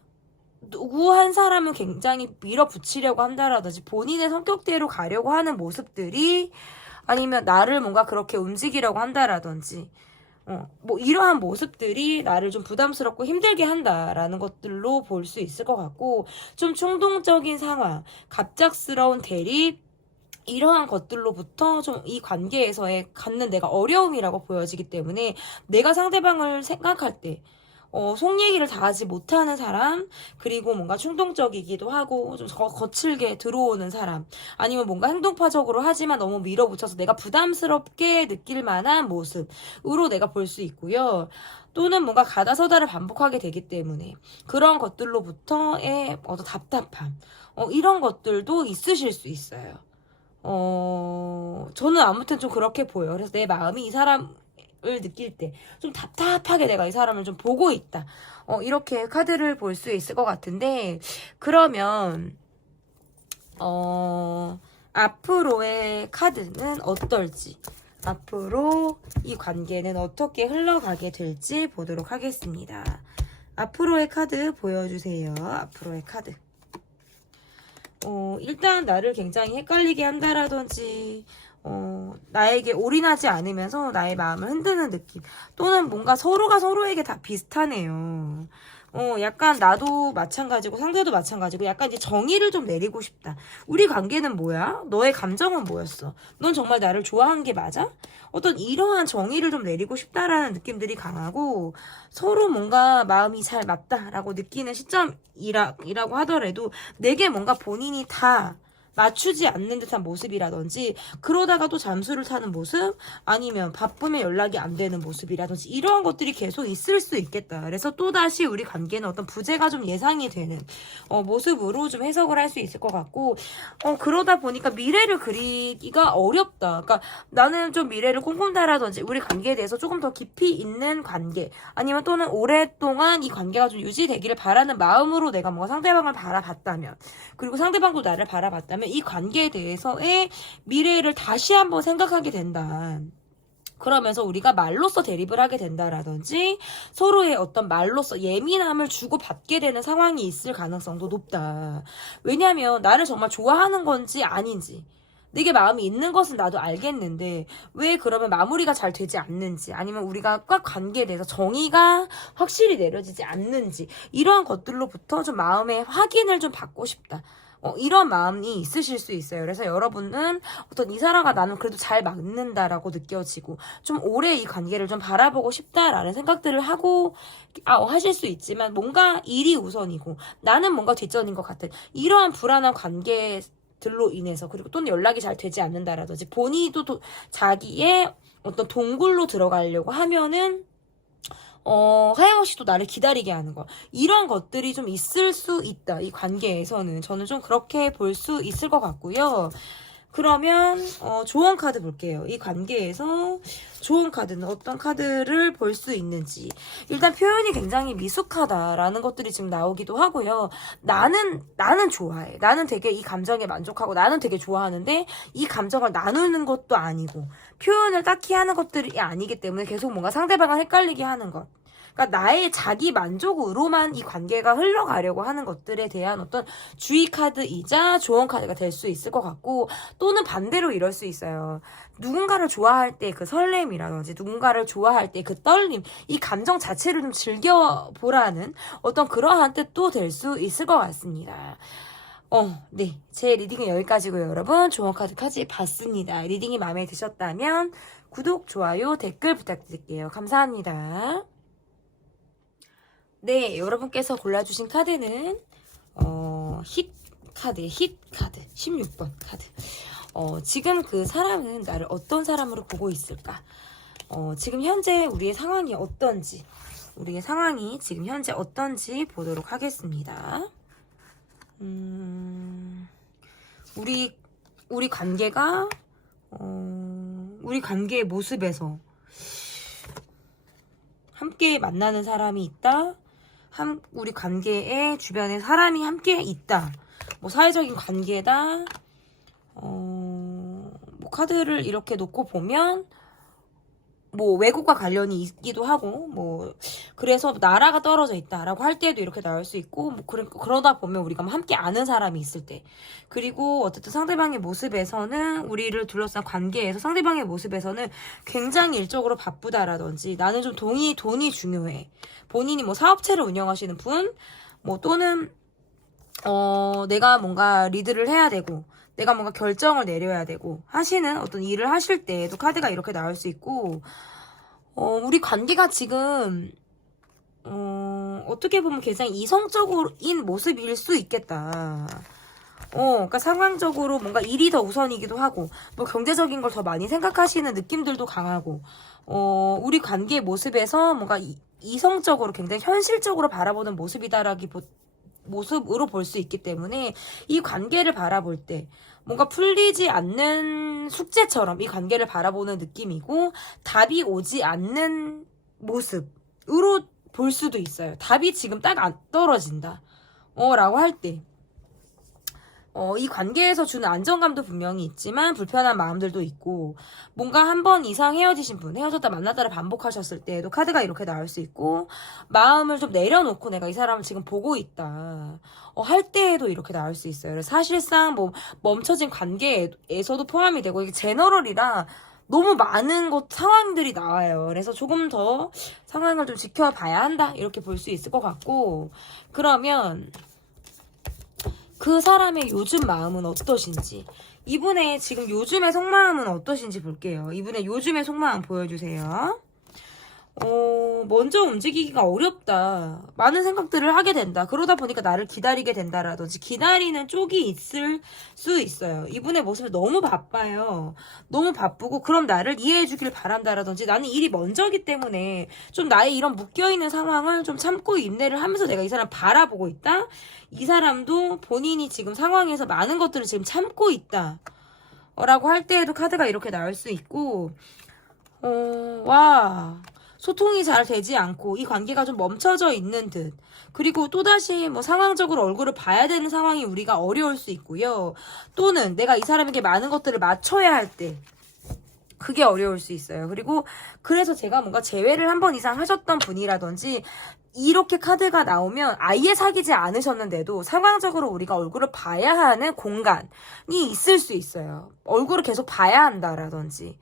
누구 한 사람은 굉장히 밀어붙이려고 한다라든지 본인의 성격대로 가려고 하는 모습들이, 아니면 나를 뭔가 그렇게 움직이려고 한다라든지, 뭐 이러한 모습들이 나를 좀 부담스럽고 힘들게 한다라는 것들로 볼 수 있을 것 같고, 좀 충동적인 상황, 갑작스러운 대립, 이러한 것들로부터 좀 이 관계에서의 갖는 내가 어려움이라고 보여지기 때문에, 내가 상대방을 생각할 때 속 얘기를 다 하지 못하는 사람, 그리고 뭔가 충동적이기도 하고 좀 거칠게 들어오는 사람, 아니면 뭔가 행동파적으로 하지만 너무 밀어붙여서 내가 부담스럽게 느낄 만한 모습으로 내가 볼 수 있고요. 또는 뭔가 가다서다를 반복하게 되기 때문에 그런 것들로부터의 어떤 답답함, 이런 것들도 있으실 수 있어요. 저는 아무튼 좀 그렇게 보여요. 그래서 내 마음이 이 사람 을 느낄 때 좀 답답하게 내가 이 사람을 좀 보고 있다, 이렇게 카드를 볼 수 있을 것 같은데, 그러면 앞으로의 카드는 어떨지, 앞으로 이 관계는 어떻게 흘러가게 될지 보도록 하겠습니다. 앞으로의 카드 보여주세요. 앞으로의 카드. 일단 나를 굉장히 헷갈리게 한다라든지, 나에게 올인하지 않으면서 나의 마음을 흔드는 느낌, 또는 뭔가 서로가 서로에게 다 비슷하네요. 약간 나도 마찬가지고 상대도 마찬가지고, 약간 이제 정의를 좀 내리고 싶다. 우리 관계는 뭐야? 너의 감정은 뭐였어? 넌 정말 나를 좋아한 게 맞아? 어떤 이러한 정의를 좀 내리고 싶다라는 느낌들이 강하고, 서로 뭔가 마음이 잘 맞다라고 느끼는 시점이라고 하더라도, 내게 뭔가 본인이 다 맞추지 않는 듯한 모습이라든지 그러다가 또 잠수를 타는 모습 아니면 바쁘면 연락이 안 되는 모습이라든지 이러한 것들이 계속 있을 수 있겠다. 그래서 또다시 우리 관계는 어떤 부재가 좀 예상이 되는 모습으로 좀 해석을 할 수 있을 것 같고 그러다 보니까 미래를 그리기가 어렵다. 그러니까 나는 좀 미래를 꿈꾼다라든지 우리 관계에 대해서 조금 더 깊이 있는 관계 아니면 또는 오랫동안 이 관계가 좀 유지되기를 바라는 마음으로 내가 뭔가 상대방을 바라봤다면 그리고 상대방도 나를 바라봤다면 이 관계에 대해서의 미래를 다시 한번 생각하게 된다. 그러면서 우리가 말로써 대립을 하게 된다라든지 서로의 어떤 말로써 예민함을 주고받게 되는 상황이 있을 가능성도 높다. 왜냐하면 나를 정말 좋아하는 건지 아닌지 내게 마음이 있는 것은 나도 알겠는데 왜 그러면 마무리가 잘 되지 않는지 아니면 우리가 꽉 관계에 대해서 정의가 확실히 내려지지 않는지 이러한 것들로부터 좀 마음의 확인을 좀 받고 싶다. 이런 마음이 있으실 수 있어요. 그래서 여러분은 어떤 이 사람과 나는 그래도 잘 맞는다라고 느껴지고 좀 오래 이 관계를 좀 바라보고 싶다라는 생각들을 하고 하실 수 있지만 뭔가 일이 우선이고 나는 뭔가 뒷전인 것 같은 이러한 불안한 관계들로 인해서 그리고 또는 연락이 잘 되지 않는다라든지 본인도 자기의 어떤 동굴로 들어가려고 하면은 하염없이 또 나를 기다리게 하는 거. 이런 것들이 좀 있을 수 있다. 이 관계에서는. 저는 좀 그렇게 볼 수 있을 것 같고요. 그러면, 조언 카드 볼게요. 이 관계에서 조언 카드는 어떤 카드를 볼 수 있는지. 일단 표현이 굉장히 미숙하다라는 것들이 지금 나오기도 하고요. 나는 좋아해. 나는 되게 이 감정에 만족하고 나는 되게 좋아하는데 이 감정을 나누는 것도 아니고 표현을 딱히 하는 것들이 아니기 때문에 계속 뭔가 상대방을 헷갈리게 하는 것. 그러니까 나의 자기 만족으로만 이 관계가 흘러가려고 하는 것들에 대한 어떤 주의 카드이자 조언 카드가 될 수 있을 것 같고 또는 반대로 이럴 수 있어요. 누군가를 좋아할 때 그 설렘이라든지 누군가를 좋아할 때 그 떨림 이 감정 자체를 좀 즐겨보라는 어떤 그러한 뜻도 될 수 있을 것 같습니다. 네. 제 리딩은 여기까지고요, 여러분. 조언 카드까지 봤습니다. 리딩이 마음에 드셨다면 구독, 좋아요, 댓글 부탁드릴게요. 감사합니다. 네, 여러분께서 골라주신 카드는 힛 카드, 16번 카드. 지금 그 사람은 나를 어떤 사람으로 보고 있을까? 지금 현재 우리의 상황이 어떤지, 우리의 상황이 지금 현재 어떤지 보도록 하겠습니다. 우리 관계가 우리 관계의 모습에서 함께 만나는 사람이 있다. 우리 관계에 주변에 사람이 함께 있다. 뭐 사회적인 관계다. 뭐 카드를 이렇게 놓고 보면 뭐 외국과 관련이 있기도 하고 뭐 그래서 나라가 떨어져 있다라고 할 때도 이렇게 나올 수 있고 뭐 그러다 보면 우리가 뭐 함께 아는 사람이 있을 때 그리고 어쨌든 상대방의 모습에서는 우리를 둘러싼 관계에서 상대방의 모습에서는 굉장히 일적으로 바쁘다라든지 나는 좀 돈이 중요해. 본인이 뭐 사업체를 운영하시는 분 뭐 또는 내가 뭔가 리드를 해야 되고 내가 뭔가 결정을 내려야 되고 하시는 어떤 일을 하실 때도 카드가 이렇게 나올 수 있고 우리 관계가 지금 어떻게 보면 굉장히 이성적인 모습일 수 있겠다. 그러니까 상황적으로 뭔가 일이 더 우선이기도 하고 뭐 경제적인 걸 더 많이 생각하시는 느낌들도 강하고 우리 관계의 모습에서 뭔가 이성적으로 굉장히 현실적으로 바라보는 모습으로 볼 수 있기 때문에 이 관계를 바라볼 때 뭔가 풀리지 않는 숙제처럼 이 관계를 바라보는 느낌이고 답이 오지 않는 모습으로 볼 수도 있어요. 답이 지금 딱 안 떨어진다. 라고 할 때. 이 관계에서 주는 안정감도 분명히 있지만 불편한 마음들도 있고 뭔가 한 번 이상 헤어지신 분 헤어졌다 만났다를 반복하셨을 때도 카드가 이렇게 나올 수 있고 마음을 좀 내려놓고 내가 이 사람을 지금 보고 있다 할 때에도 이렇게 나올 수 있어요. 그래서 사실상 뭐 멈춰진 관계에서도 포함이 되고 이게 제너럴이라 너무 많은 상황들이 나와요. 그래서 조금 더 상황을 좀 지켜봐야 한다 이렇게 볼 수 있을 것 같고 그러면 그 사람의 요즘 마음은 어떠신지 이분의 지금 요즘의 속마음은 어떠신지 볼게요. 이분의 요즘의 속마음 보여주세요. 먼저 움직이기가 어렵다. 많은 생각들을 하게 된다. 그러다 보니까 나를 기다리게 된다라든지 기다리는 쪽이 있을 수 있어요. 이분의 모습이 너무 바빠요. 너무 바쁘고 그럼 나를 이해해 주길 바란다라든지 나는 일이 먼저기 때문에 좀 나의 이런 묶여있는 상황을 좀 참고 인내를 하면서 내가 이 사람 바라보고 있다. 이 사람도 본인이 지금 상황에서 많은 것들을 지금 참고 있다. 라고 할 때에도 카드가 이렇게 나올 수 있고 와 소통이 잘 되지 않고 이 관계가 좀 멈춰져 있는 듯. 그리고 또다시 뭐 상황적으로 얼굴을 봐야 되는 상황이 우리가 어려울 수 있고요. 또는 내가 이 사람에게 많은 것들을 맞춰야 할 때 그게 어려울 수 있어요. 그리고 그래서 제가 뭔가 재회를 한 번 이상 하셨던 분이라든지 이렇게 카드가 나오면 아예 사귀지 않으셨는데도 상황적으로 우리가 얼굴을 봐야 하는 공간이 있을 수 있어요. 얼굴을 계속 봐야 한다라든지.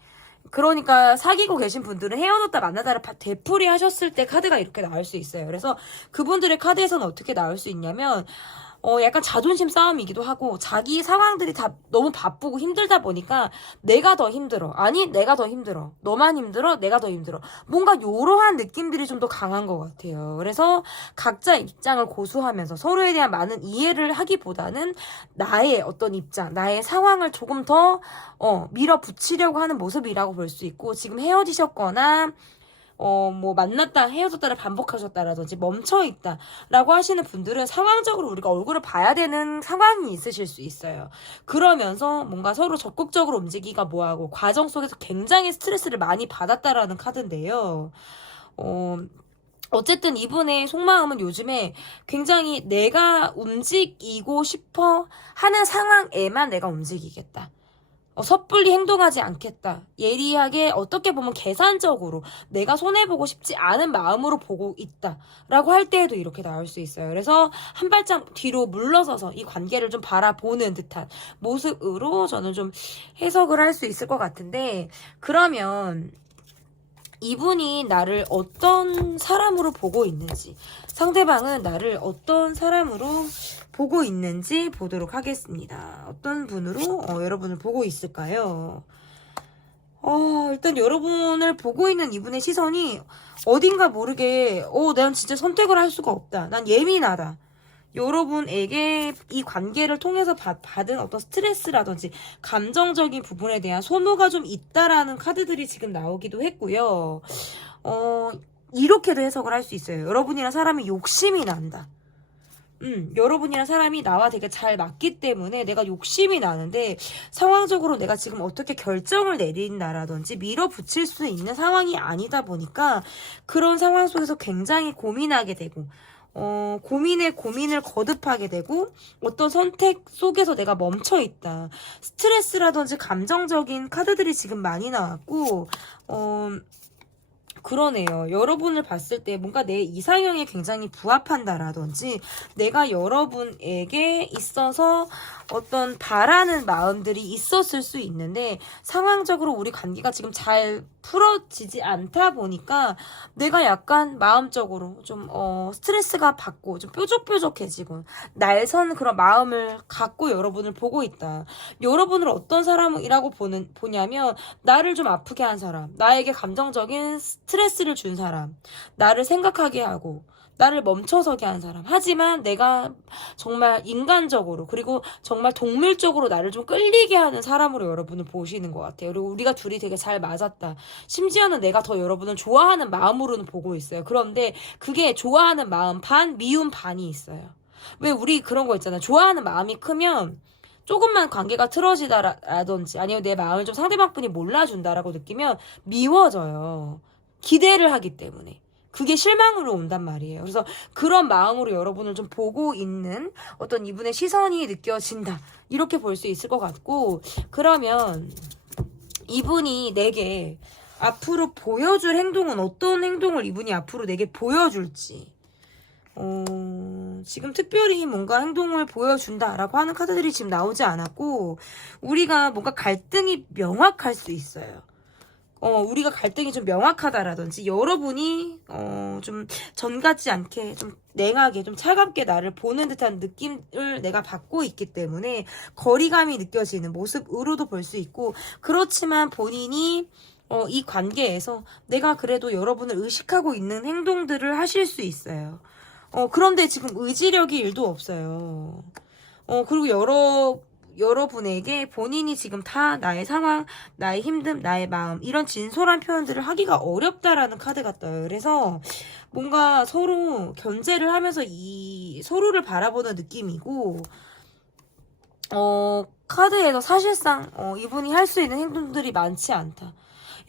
그러니까 사귀고 계신 분들은 헤어졌다 만나다를 되풀이 하셨을 때 카드가 이렇게 나올 수 있어요. 그래서 그분들의 카드에서는 어떻게 나올 수 있냐면 약간 자존심 싸움이기도 하고 자기 상황들이 다 너무 바쁘고 힘들다 보니까 내가 더 힘들어. 아니 내가 더 힘들어. 너만 힘들어. 내가 더 힘들어. 뭔가 요러한 느낌들이 좀 더 강한 것 같아요. 그래서 각자 입장을 고수하면서 서로에 대한 많은 이해를 하기보다는 나의 어떤 입장, 나의 상황을 조금 더 밀어붙이려고 하는 모습이라고 볼 수 있고 지금 헤어지셨거나 뭐 만났다 헤어졌다를 반복하셨다라든지 멈춰있다 라고 하시는 분들은 상황적으로 우리가 얼굴을 봐야 되는 상황이 있으실 수 있어요. 그러면서 뭔가 서로 적극적으로 움직이기가 뭐하고 과정 속에서 굉장히 스트레스를 많이 받았다라는 카드인데요. 어쨌든 이분의 속마음은 요즘에 굉장히 내가 움직이고 싶어 하는 상황에만 내가 움직이겠다. 섣불리 행동하지 않겠다. 예리하게 어떻게 보면 계산적으로 내가 손해보고 싶지 않은 마음으로 보고 있다. 라고 할 때에도 이렇게 나올 수 있어요. 그래서 한 발짝 뒤로 물러서서 이 관계를 좀 바라보는 듯한 모습으로 저는 좀 해석을 할 수 있을 것 같은데 그러면 이분이 나를 어떤 사람으로 보고 있는지 상대방은 나를 어떤 사람으로 보고 있는지 보도록 하겠습니다. 어떤 분으로 여러분을 보고 있을까요? 일단 여러분을 보고 있는 이분의 시선이 어딘가 모르게 난 진짜 선택을 할 수가 없다. 난 예민하다. 여러분에게 이 관계를 통해서 받은 어떤 스트레스라든지 감정적인 부분에 대한 소모가 좀 있다라는 카드들이 지금 나오기도 했고요. 이렇게도 해석을 할 수 있어요. 여러분이랑 사람이 욕심이 난다. 여러분이랑 사람이 나와 되게 잘 맞기 때문에 내가 욕심이 나는데 상황적으로 내가 지금 어떻게 결정을 내린다라든지 밀어붙일 수 있는 상황이 아니다 보니까 그런 상황 속에서 굉장히 고민하게 되고 고민을 거듭하게 되고 어떤 선택 속에서 내가 멈춰있다. 스트레스라든지 감정적인 카드들이 지금 많이 나왔고 그러네요. 여러분을 봤을 때 뭔가 내 이상형에 굉장히 부합한다라든지 내가 여러분에게 있어서 어떤 바라는 마음들이 있었을 수 있는데 상황적으로 우리 관계가 지금 잘 풀어지지 않다 보니까 내가 약간 마음적으로 좀 스트레스가 받고 좀 뾰족뾰족해지고 날선 그런 마음을 갖고 여러분을 보고 있다. 여러분을 어떤 사람이라고 보냐면 나를 좀 아프게 한 사람, 나에게 감정적인 스트레스를 준 사람, 나를 생각하게 하고 나를 멈춰서게 한 사람. 하지만 내가 정말 인간적으로 그리고 정말 동물적으로 나를 좀 끌리게 하는 사람으로 여러분을 보시는 것 같아요. 그리고 우리가 둘이 되게 잘 맞았다. 심지어는 내가 더 여러분을 좋아하는 마음으로는 보고 있어요. 그런데 그게 좋아하는 마음 반, 미움 반이 있어요. 왜 우리 그런 거 있잖아요. 좋아하는 마음이 크면 조금만 관계가 틀어지다라든지 아니면 내 마음을 좀 상대방 분이 몰라준다라고 느끼면 미워져요. 기대를 하기 때문에. 그게 실망으로 온단 말이에요. 그래서 그런 마음으로 여러분을 좀 보고 있는 어떤 이분의 시선이 느껴진다. 이렇게 볼 수 있을 것 같고 그러면 이분이 내게 앞으로 보여줄 행동은 어떤 행동을 이분이 앞으로 내게 보여줄지 지금 특별히 뭔가 행동을 보여준다라고 하는 카드들이 지금 나오지 않았고 우리가 뭔가 갈등이 명확할 수 있어요. 우리가 갈등이 좀 명확하다라든지 여러분이 좀 전 같지 않게 좀 냉하게 좀 차갑게 나를 보는 듯한 느낌을 내가 받고 있기 때문에 거리감이 느껴지는 모습으로도 볼 수 있고 그렇지만 본인이 이 관계에서 내가 그래도 여러분을 의식하고 있는 행동들을 하실 수 있어요. 그런데 지금 의지력이 1도 없어요. 그리고 여러분에게 본인이 지금 다 나의 상황, 나의 힘듦, 나의 마음, 이런 진솔한 표현들을 하기가 어렵다라는 카드가 떠요. 그래서 뭔가 서로 견제를 하면서 서로를 바라보는 느낌이고, 카드에서 사실상, 이분이 할 수 있는 행동들이 많지 않다.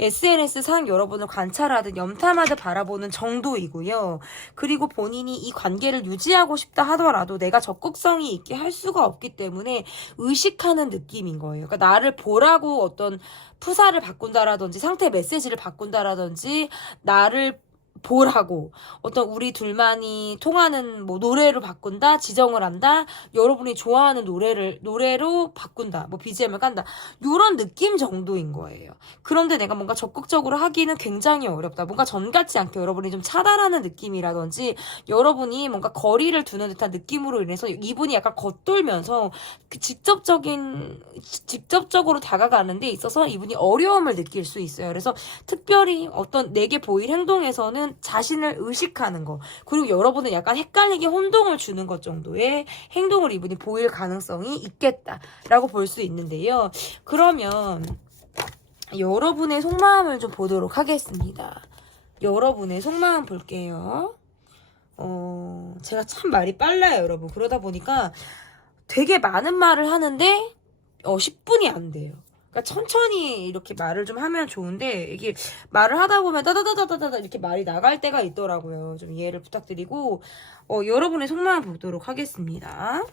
SNS상 여러분을 관찰하듯 염탐하듯 바라보는 정도이고요. 그리고 본인이 이 관계를 유지하고 싶다 하더라도 내가 적극성이 있게 할 수가 없기 때문에 의식하는 느낌인 거예요. 그러니까 나를 보라고 어떤 프사를 바꾼다라든지 상태 메시지를 바꾼다라든지 나를 보라고 어떤 우리 둘만이 통하는 뭐 노래를 바꾼다, 지정을 한다, 여러분이 좋아하는 노래로 바꾼다, 뭐 BGM을 깐다, 요런 느낌 정도인 거예요. 그런데 내가 뭔가 적극적으로 하기는 굉장히 어렵다. 뭔가 전 같지 않게 여러분이 좀 차단하는 느낌이라든지 여러분이 뭔가 거리를 두는 듯한 느낌으로 인해서 이분이 약간 겉돌면서 그 직접적으로 다가가는 데 있어서 이분이 어려움을 느낄 수 있어요. 그래서 특별히 어떤 내게 보일 행동에서는 자신을 의식하는 거, 그리고 여러분은 약간 헷갈리게 혼동을 주는 것 정도의 행동을 이분이 보일 가능성이 있겠다라고 볼 수 있는데요. 그러면 여러분의 속마음을 좀 보도록 하겠습니다. 여러분의 속마음 볼게요. 제가 참 말이 빨라요, 여러분. 그러다 보니까 되게 많은 말을 하는데 10분이 안 돼요. 그러니까 천천히 이렇게 말을 좀 하면 좋은데 이게 말을 하다 보면 따다다다다다 이렇게 말이 나갈 때가 있더라고요. 좀 이해를 부탁드리고 여러분의 속마음 보도록 하겠습니다.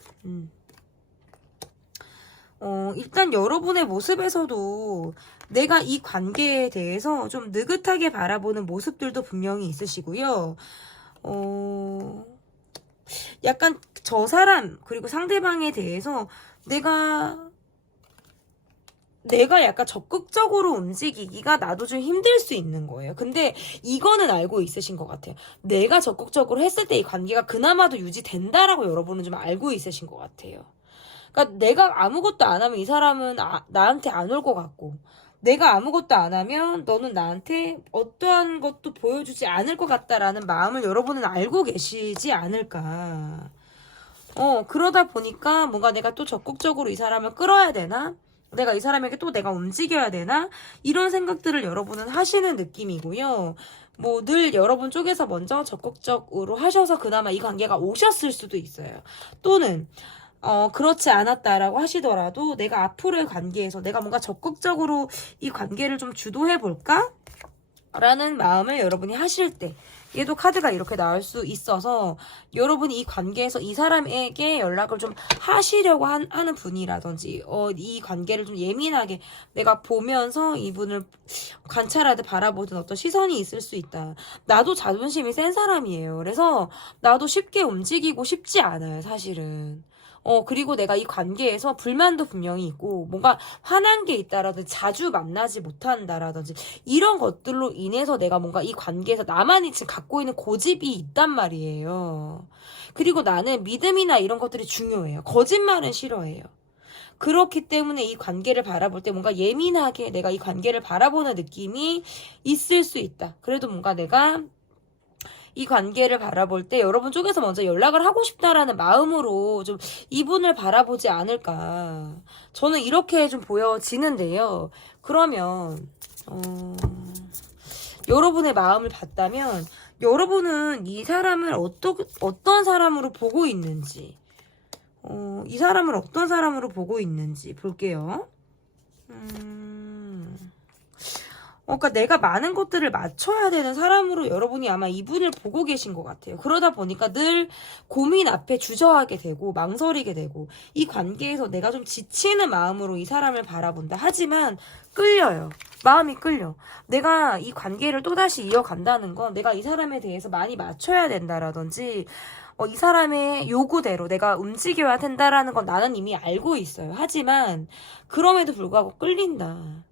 일단 여러분의 모습에서도 내가 이 관계에 대해서 좀 느긋하게 바라보는 모습들도 분명히 있으시고요. 약간 저 사람 그리고 상대방에 대해서 내가 약간 적극적으로 움직이기가 나도 좀 힘들 수 있는 거예요. 근데 이거는 알고 있으신 것 같아요. 내가 적극적으로 했을 때 이 관계가 그나마도 유지된다라고 여러분은 좀 알고 있으신 것 같아요. 그러니까 내가 아무것도 안 하면 이 사람은 나한테 안 올 것 같고, 내가 아무것도 안 하면 너는 나한테 어떠한 것도 보여주지 않을 것 같다라는 마음을 여러분은 알고 계시지 않을까. 그러다 보니까 뭔가 내가 또 적극적으로 이 사람을 끌어야 되나? 내가 이 사람에게 또 내가 움직여야 되나? 이런 생각들을 여러분은 하시는 느낌이고요. 뭐 늘 여러분 쪽에서 먼저 적극적으로 하셔서 그나마 이 관계가 오셨을 수도 있어요. 또는 그렇지 않았다라고 하시더라도 내가 앞으로의 관계에서 내가 뭔가 적극적으로 이 관계를 좀 주도해 볼까? 라는 마음을 여러분이 하실 때 얘도 카드가 이렇게 나올 수 있어서 여러분이 이 관계에서 이 사람에게 연락을 좀 하시려고 하는 분이라든지 이 관계를 좀 예민하게 내가 보면서 이분을 관찰하듯 바라보던 어떤 시선이 있을 수 있다. 나도 자존심이 센 사람이에요. 그래서 나도 쉽게 움직이고 싶지 않아요, 사실은. 그리고 내가 이 관계에서 불만도 분명히 있고, 뭔가 화난 게 있다라든지, 자주 만나지 못한다라든지, 이런 것들로 인해서 내가 뭔가 이 관계에서 나만이 지금 갖고 있는 고집이 있단 말이에요. 그리고 나는 믿음이나 이런 것들이 중요해요. 거짓말은 싫어해요. 그렇기 때문에 이 관계를 바라볼 때 뭔가 예민하게 내가 이 관계를 바라보는 느낌이 있을 수 있다. 그래도 뭔가 내가 이 관계를 바라볼 때 여러분 쪽에서 먼저 연락을 하고 싶다라는 마음으로 좀 이분을 바라보지 않을까. 저는 이렇게 좀 보여지는데요. 그러면 여러분의 마음을 봤다면 여러분은 이 사람을 어떤 사람으로 보고 있는지 이 사람을 어떤 사람으로 보고 있는지 볼게요. 그러니까 내가 많은 것들을 맞춰야 되는 사람으로 여러분이 아마 이분을 보고 계신 것 같아요. 그러다 보니까 늘 고민 앞에 주저하게 되고 망설이게 되고 이 관계에서 내가 좀 지치는 마음으로 이 사람을 바라본다. 하지만 끌려요. 마음이 끌려. 내가 이 관계를 또다시 이어간다는 건 내가 이 사람에 대해서 많이 맞춰야 된다라든지 이 사람의 요구대로 내가 움직여야 된다라는 건 나는 이미 알고 있어요. 하지만 그럼에도 불구하고 끌린다.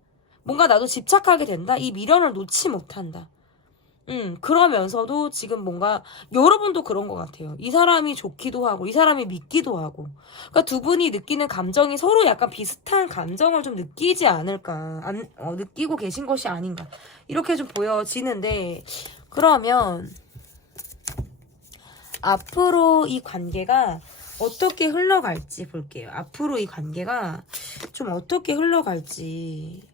뭔가 나도 집착하게 된다. 이 미련을 놓지 못한다. 그러면서도 지금 뭔가 여러분도 그런 것 같아요. 이 사람이 좋기도 하고 이 사람이 믿기도 하고. 그러니까 두 분이 느끼는 감정이 서로 약간 비슷한 감정을 좀 느끼지 않을까. 느끼고 계신 것이 아닌가. 이렇게 좀 보여지는데 그러면 앞으로 이 관계가 어떻게 흘러갈지 볼게요. 앞으로 이 관계가 좀 어떻게 흘러갈지.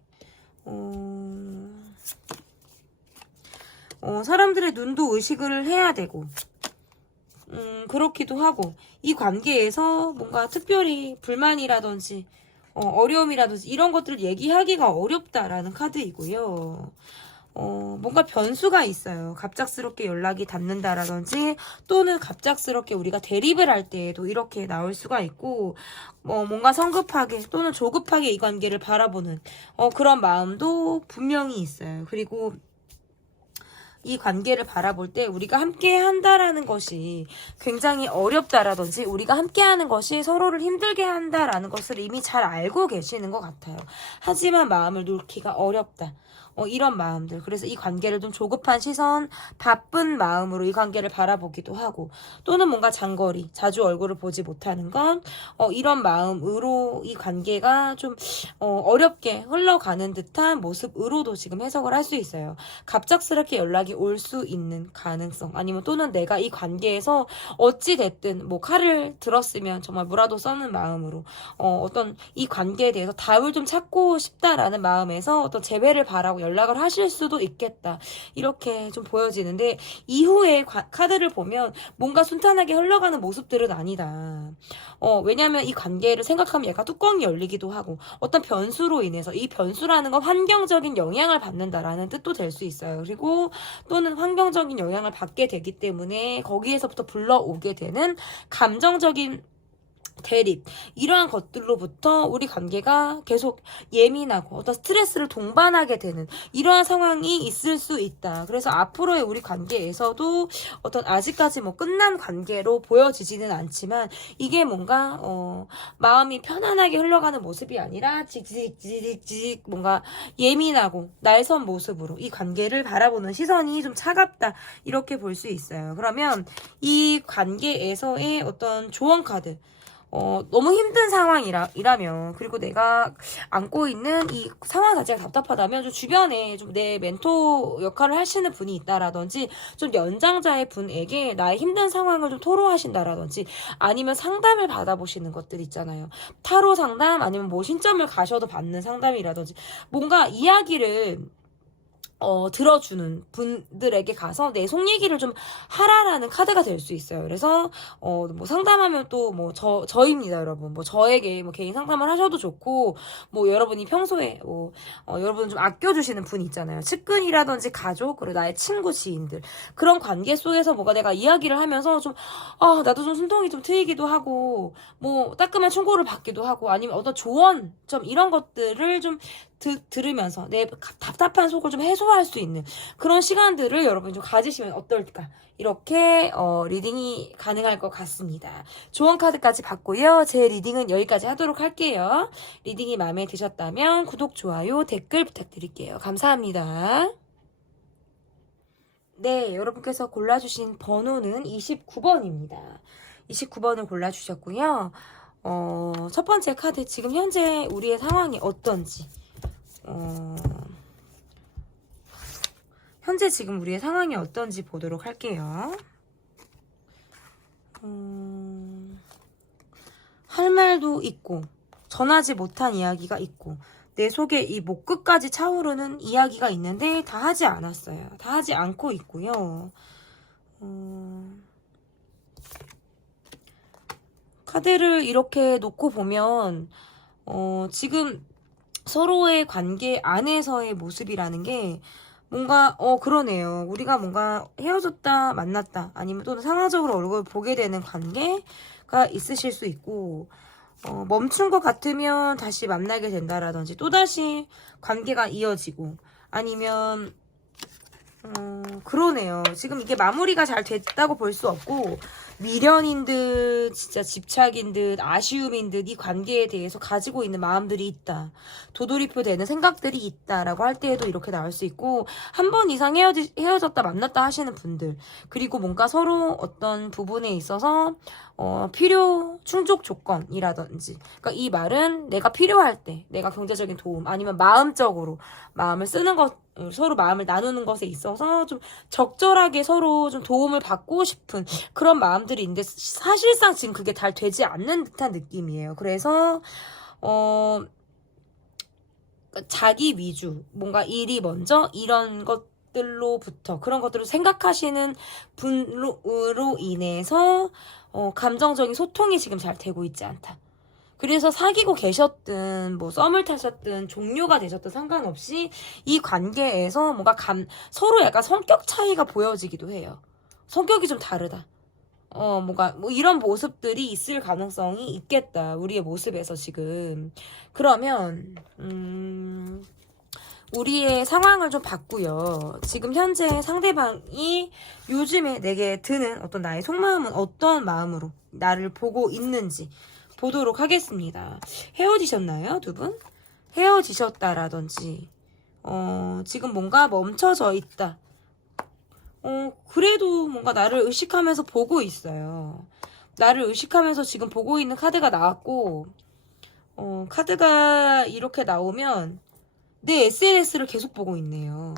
사람들의 눈도 의식을 해야 되고, 그렇기도 하고, 이 관계에서 뭔가 특별히 불만이라든지, 어려움이라든지, 이런 것들을 얘기하기가 어렵다라는 카드이고요. 뭔가 변수가 있어요. 갑작스럽게 연락이 닿는다라든지, 또는 갑작스럽게 우리가 대립을 할 때에도 이렇게 나올 수가 있고, 뭔가 성급하게 또는 조급하게 이 관계를 바라보는, 그런 마음도 분명히 있어요. 그리고, 이 관계를 바라볼 때 우리가 함께 한다라는 것이 굉장히 어렵다라든지 우리가 함께 하는 것이 서로를 힘들게 한다라는 것을 이미 잘 알고 계시는 것 같아요. 하지만 마음을 놓기가 어렵다. 이런 마음들. 그래서 이 관계를 좀 조급한 시선, 바쁜 마음으로 이 관계를 바라보기도 하고, 또는 뭔가 장거리, 자주 얼굴을 보지 못하는 건, 이런 마음으로 이 관계가 좀, 어렵게 흘러가는 듯한 모습으로도 지금 해석을 할 수 있어요. 갑작스럽게 연락이 올 수 있는 가능성, 아니면 또는 내가 이 관계에서 어찌됐든, 뭐, 칼을 들었으면 정말 무라도 써는 마음으로, 어떤 이 관계에 대해서 답을 좀 찾고 싶다라는 마음에서 어떤 재회를 바라고 연락을 하실 수도 있겠다. 이렇게 좀 보여지는데 이후에 카드를 보면 뭔가 순탄하게 흘러가는 모습들은 아니다. 왜냐면 이 관계를 생각하면 약간 뚜껑이 열리기도 하고 어떤 변수로 인해서 이 변수라는 건 환경적인 영향을 받는다라는 뜻도 될 수 있어요. 그리고 또는 환경적인 영향을 받게 되기 때문에 거기에서부터 불러오게 되는 감정적인 대립, 이러한 것들로부터 우리 관계가 계속 예민하고 어떤 스트레스를 동반하게 되는 이러한 상황이 있을 수 있다. 그래서 앞으로의 우리 관계에서도 어떤 아직까지 뭐 끝난 관계로 보여지지는 않지만 이게 뭔가 마음이 편안하게 흘러가는 모습이 아니라 지직 뭔가 예민하고 날선 모습으로 이 관계를 바라보는 시선이 좀 차갑다. 이렇게 볼 수 있어요. 그러면 이 관계에서의 어떤 조언 카드, 너무 힘든 상황이라면, 그리고 내가 안고 있는 이 상황 자체가 답답하다면, 좀 주변에 좀 내 멘토 역할을 하시는 분이 있다라든지, 좀 연장자의 분에게 나의 힘든 상황을 좀 토로하신다라든지, 아니면 상담을 받아보시는 것들 있잖아요. 타로 상담, 아니면 뭐 신점을 가셔도 받는 상담이라든지, 뭔가 이야기를 들어주는 분들에게 가서 내 속 얘기를 좀 하라라는 카드가 될 수 있어요. 그래서, 뭐 상담하면 또 뭐 저입니다, 여러분. 뭐 저에게 뭐 개인 상담을 하셔도 좋고, 뭐 여러분이 평소에, 여러분 좀 아껴주시는 분 있잖아요. 측근이라든지 가족, 그리고 나의 친구, 지인들. 그런 관계 속에서 뭐가 내가 이야기를 하면서 좀, 나도 좀 숨통이 좀 트이기도 하고, 뭐 따끔한 충고를 받기도 하고, 아니면 어떤 조언, 좀 이런 것들을 좀 들으면서 내 답답한 속을 좀 해소할 수 있는 그런 시간들을 여러분 좀 가지시면 어떨까, 이렇게 리딩이 가능할 것 같습니다. 조언 카드까지 받고요. 제 리딩은 여기까지 하도록 할게요. 리딩이 마음에 드셨다면 구독, 좋아요, 댓글 부탁드릴게요. 감사합니다. 네, 여러분께서 골라주신 번호는 29번입니다. 29번을 골라주셨고요. 첫 번째 카드, 지금 현재 우리의 상황이 어떤지, 현재 지금 우리의 상황이 어떤지 보도록 할게요. 할 말도 있고, 전하지 못한 이야기가 있고, 내 속에 이 목 끝까지 차오르는 이야기가 있는데 다 하지 않았어요. 다 하지 않고 있고요. 카드를 이렇게 놓고 보면, 지금 서로의 관계 안에서의 모습이라는 게 뭔가 그러네요. 우리가 뭔가 헤어졌다 만났다 아니면 또는 상황적으로 얼굴을 보게 되는 관계가 있으실 수 있고, 멈춘 것 같으면 다시 만나게 된다라든지 또다시 관계가 이어지고, 아니면 그러네요. 지금 이게 마무리가 잘 됐다고 볼 수 없고 미련인 듯, 진짜 집착인 듯, 아쉬움인 듯 이 관계에 대해서 가지고 있는 마음들이 있다. 도돌이표 되는 생각들이 있다라고 할 때에도 이렇게 나올 수 있고, 한 번 이상 헤어졌다 만났다 하시는 분들, 그리고 뭔가 서로 어떤 부분에 있어서 필요 충족 조건이라든지, 그러니까 이 말은 내가 필요할 때, 내가 경제적인 도움, 아니면 마음적으로 마음을 쓰는 것, 서로 마음을 나누는 것에 있어서 좀 적절하게 서로 좀 도움을 받고 싶은 그런 마음들이 있는데, 사실상 지금 그게 잘 되지 않는 듯한 느낌이에요. 그래서 자기 위주, 뭔가 일이 먼저, 이런 것들로부터, 그런 것들을 생각하시는 분으로 인해서 감정적인 소통이 지금 잘 되고 있지 않다. 그래서 사귀고 계셨든 뭐 썸을 타셨든 종료가 되셨든 상관없이 이 관계에서 뭔가 서로 약간 성격 차이가 보여지기도 해요. 성격이 좀 다르다. 뭔가 뭐 이런 모습들이 있을 가능성이 있겠다. 우리의 모습에서 지금. 그러면 우리의 상황을 좀 봤고요. 지금 현재 상대방이 요즘에 내게 드는 어떤 나의 속마음은 어떤 마음으로 나를 보고 있는지 보도록 하겠습니다. 헤어지셨나요, 두 분? 헤어지셨다라든지, 지금 뭔가 멈춰져 있다. 그래도 뭔가 나를 의식하면서 보고 있어요. 나를 의식하면서 지금 보고 있는 카드가 나왔고, 카드가 이렇게 나오면 내 SNS를 계속 보고 있네요.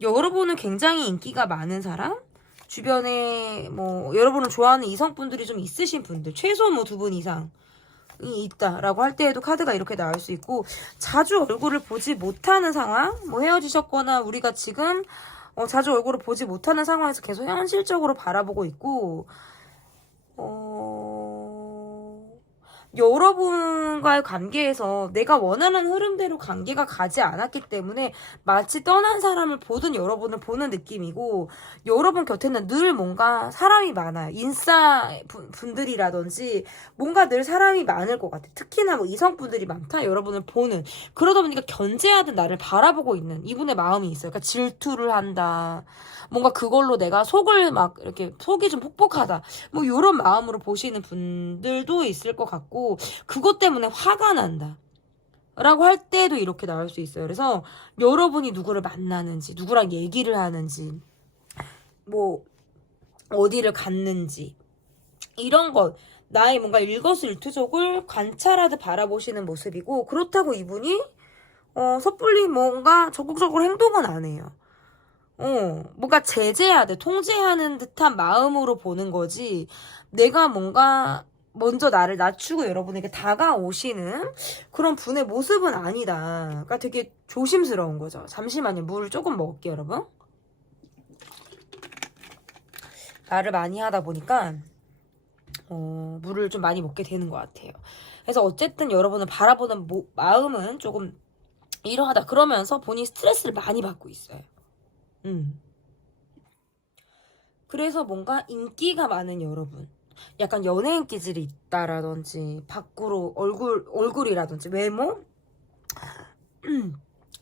여러분은 굉장히 인기가 많은 사람? 주변에 뭐 여러분을 좋아하는 이성분들이 좀 있으신 분들, 최소 뭐 2분 이상이 있다라고 할 때에도 카드가 이렇게 나올 수 있고, 자주 얼굴을 보지 못하는 상황, 뭐 헤어지셨거나 우리가 지금 자주 얼굴을 보지 못하는 상황에서 계속 현실적으로 바라보고 있고, 여러분과의 관계에서 내가 원하는 흐름대로 관계가 가지 않았기 때문에 마치 떠난 사람을 보든 여러분을 보는 느낌이고, 여러분 곁에는 늘 뭔가 사람이 많아요. 인싸 분들이라든지 뭔가 늘 사람이 많을 것 같아요. 특히나 뭐 이성분들이 많다, 여러분을 보는. 그러다 보니까 견제하듯 나를 바라보고 있는 이분의 마음이 있어요. 그러니까 질투를 한다, 뭔가 그걸로 내가 속을 막 이렇게 속이 좀 폭폭하다, 뭐 이런 마음으로 보시는 분들도 있을 것 같고, 그것 때문에 화가 난다 라고 할 때도 이렇게 나올 수 있어요. 그래서 여러분이 누구를 만나는지, 누구랑 얘기를 하는지, 뭐 어디를 갔는지, 이런 것, 나의 뭔가 일거수일투족을 관찰하듯 바라보시는 모습이고, 그렇다고 이분이 섣불리 뭔가 적극적으로 행동은 안 해요. 뭔가 제재하듯 통제하는 듯한 마음으로 보는 거지, 내가 뭔가 먼저 나를 낮추고 여러분에게 다가오시는 그런 분의 모습은 아니다. 그러니까 되게 조심스러운 거죠. 잠시만요. 물을 조금 먹을게요, 여러분. 말을 많이 하다 보니까 물을 좀 많이 먹게 되는 것 같아요. 그래서 어쨌든 여러분을 바라보는 마음은 조금 이러하다. 그러면서 본인이 스트레스를 많이 받고 있어요. 그래서 뭔가 인기가 많은 여러분, 약간 연예인 기질이 있다라든지, 밖으로 얼굴이라든지 외모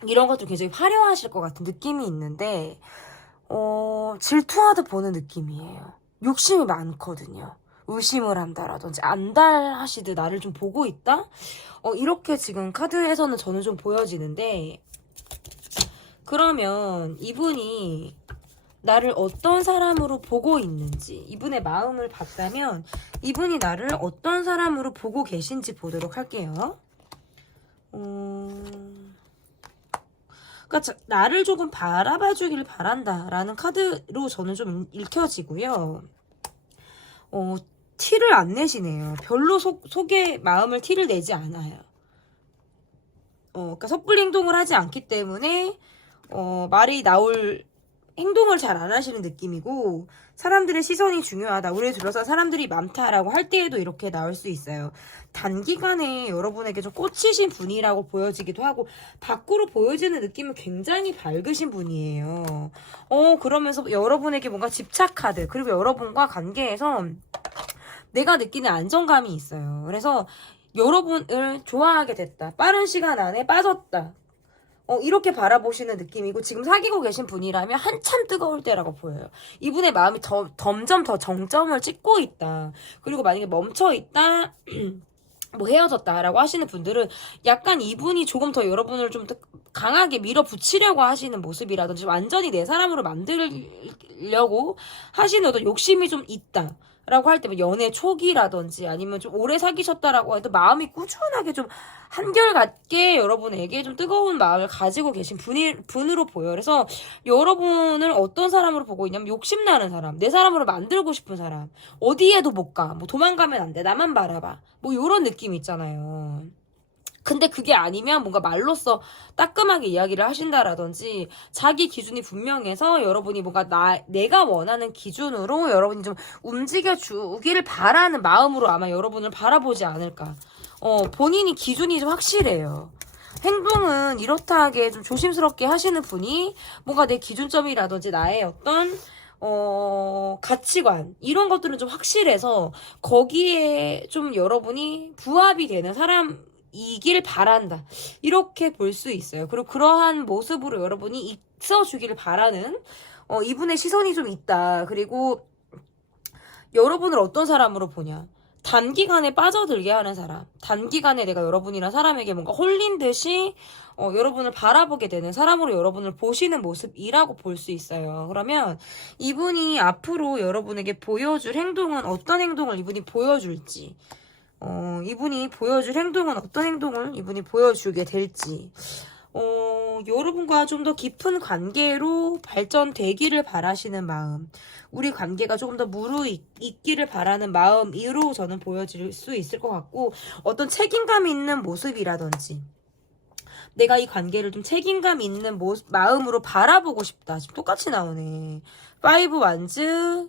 이런 것도 굉장히 화려하실 것 같은 느낌이 있는데, 질투하듯 보는 느낌이에요. 욕심이 많거든요. 의심을 한다라든지 안달하시듯 나를 좀 보고 있다? 이렇게 지금 카드에서는 저는 좀 보여지는데, 그러면 이분이 나를 어떤 사람으로 보고 있는지, 이분의 마음을 봤다면 이분이 나를 어떤 사람으로 보고 계신지 보도록 할게요. 그러니까 나를 조금 바라봐 주길 바란다라는 카드로 저는 좀 읽혀지고요. 티를 안 내시네요. 별로 속에 마음을 티를 내지 않아요. 그러니까 섣불리 행동을 하지 않기 때문에 말이 나올 행동을 잘 안 하시는 느낌이고, 사람들의 시선이 중요하다, 우리 둘러싼 사람들이 많다라고 할 때에도 이렇게 나올 수 있어요. 단기간에 여러분에게 좀 꽂히신 분이라고 보여지기도 하고, 밖으로 보여지는 느낌은 굉장히 밝으신 분이에요. 그러면서 여러분에게 뭔가 집착하듯, 그리고 여러분과 관계에서 내가 느끼는 안정감이 있어요. 그래서 여러분을 좋아하게 됐다, 빠른 시간 안에 빠졌다, 이렇게 바라보시는 느낌이고, 지금 사귀고 계신 분이라면 한참 뜨거울 때라고 보여요. 이분의 마음이 점점 더 정점을 찍고 있다. 그리고 만약에 멈춰 있다, 뭐 헤어졌다라고 하시는 분들은 약간 이분이 조금 더 여러분을 좀 강하게 밀어붙이려고 하시는 모습이라든지, 완전히 내 사람으로 만들려고 하시는 어떤 욕심이 좀 있다 라고 할 때, 뭐 연애 초기라든지 아니면 좀 오래 사귀셨다라고 해도 마음이 꾸준하게 좀 한결같게 여러분에게 좀 뜨거운 마음을 가지고 계신 분으로 보여요. 그래서 여러분을 어떤 사람으로 보고 있냐면, 욕심나는 사람, 내 사람으로 만들고 싶은 사람, 어디에도 못 가, 뭐 도망가면 안 돼, 나만 바라봐, 뭐 요런 느낌 있잖아요. 근데 그게 아니면 뭔가 말로써 따끔하게 이야기를 하신다라든지, 자기 기준이 분명해서 여러분이 뭔가 내가 원하는 기준으로 여러분이 좀 움직여주기를 바라는 마음으로 아마 여러분을 바라보지 않을까. 본인이 기준이 좀 확실해요. 행동은 이렇다하게 좀 조심스럽게 하시는 분이 뭔가 내 기준점이라든지 나의 어떤 가치관, 이런 것들은 좀 확실해서 거기에 좀 여러분이 부합이 되는 사람이길 바란다, 이렇게 볼 수 있어요. 그리고 그러한 모습으로 여러분이 있어주기를 바라는 이분의 시선이 좀 있다. 그리고 여러분을 어떤 사람으로 보냐, 단기간에 빠져들게 하는 사람, 단기간에 내가 여러분이란 사람에게 뭔가 홀린 듯이 여러분을 바라보게 되는 사람으로 여러분을 보시는 모습이라고 볼 수 있어요. 그러면 이분이 앞으로 여러분에게 보여줄 행동은 어떤 행동을 이분이 보여줄지, 이분이 보여줄 행동은 어떤 행동을 이분이 보여주게 될지, 여러분과 좀 더 깊은 관계로 발전되기를 바라시는 마음, 우리 관계가 조금 더 무르익기를 바라는 마음으로 저는 보여질 수 있을 것 같고, 어떤 책임감 있는 모습이라든지, 내가 이 관계를 좀 책임감 있는 마음으로 바라보고 싶다. 지금 똑같이 나오네. 5 완즈,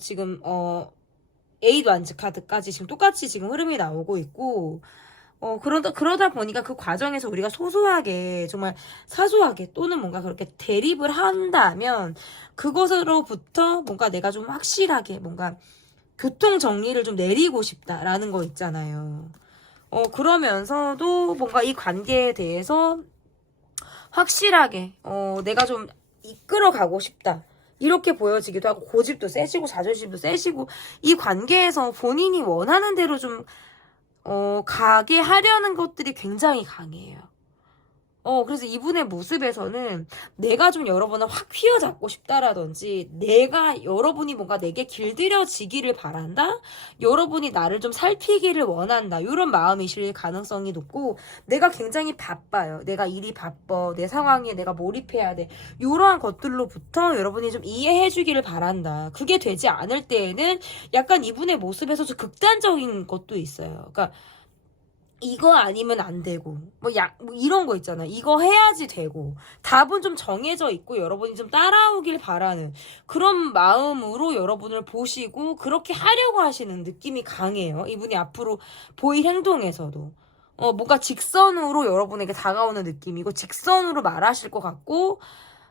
지금, 8 완즈 카드까지 지금 똑같이 지금 흐름이 나오고 있고, 그러다 보니까 그 과정에서 우리가 소소하게, 정말 사소하게, 또는 뭔가 그렇게 대립을 한다면, 그것으로부터 뭔가 내가 좀 확실하게, 뭔가 교통 정리를 좀 내리고 싶다라는 거 있잖아요. 그러면서도 뭔가 이 관계에 대해서 확실하게, 내가 좀 이끌어 가고 싶다, 이렇게 보여지기도 하고, 고집도 세시고 자존심도 세시고, 이 관계에서 본인이 원하는 대로 좀 가게 하려는 것들이 굉장히 강해요. 그래서 이분의 모습에서는 내가 좀 여러분을 확 휘어잡고 싶다라든지, 내가 여러분이 뭔가 내게 길들여지기를 바란다, 여러분이 나를 좀 살피기를 원한다, 이런 마음이실 가능성이 높고, 내가 굉장히 바빠요, 내가 일이 바빠, 내 상황에 내가 몰입해야 돼, 이러한 것들로부터 여러분이 좀 이해해 주기를 바란다. 그게 되지 않을 때에는 약간 이분의 모습에서 좀 극단적인 것도 있어요. 그러니까 이거 아니면 안 되고, 뭐 이런 거 있잖아. 이거 해야지 되고, 답은 좀 정해져 있고 여러분이 좀 따라오길 바라는 그런 마음으로 여러분을 보시고 그렇게 하려고 하시는 느낌이 강해요. 이분이 앞으로 보일 행동에서도 뭔가 직선으로 여러분에게 다가오는 느낌이고, 직선으로 말하실 것 같고,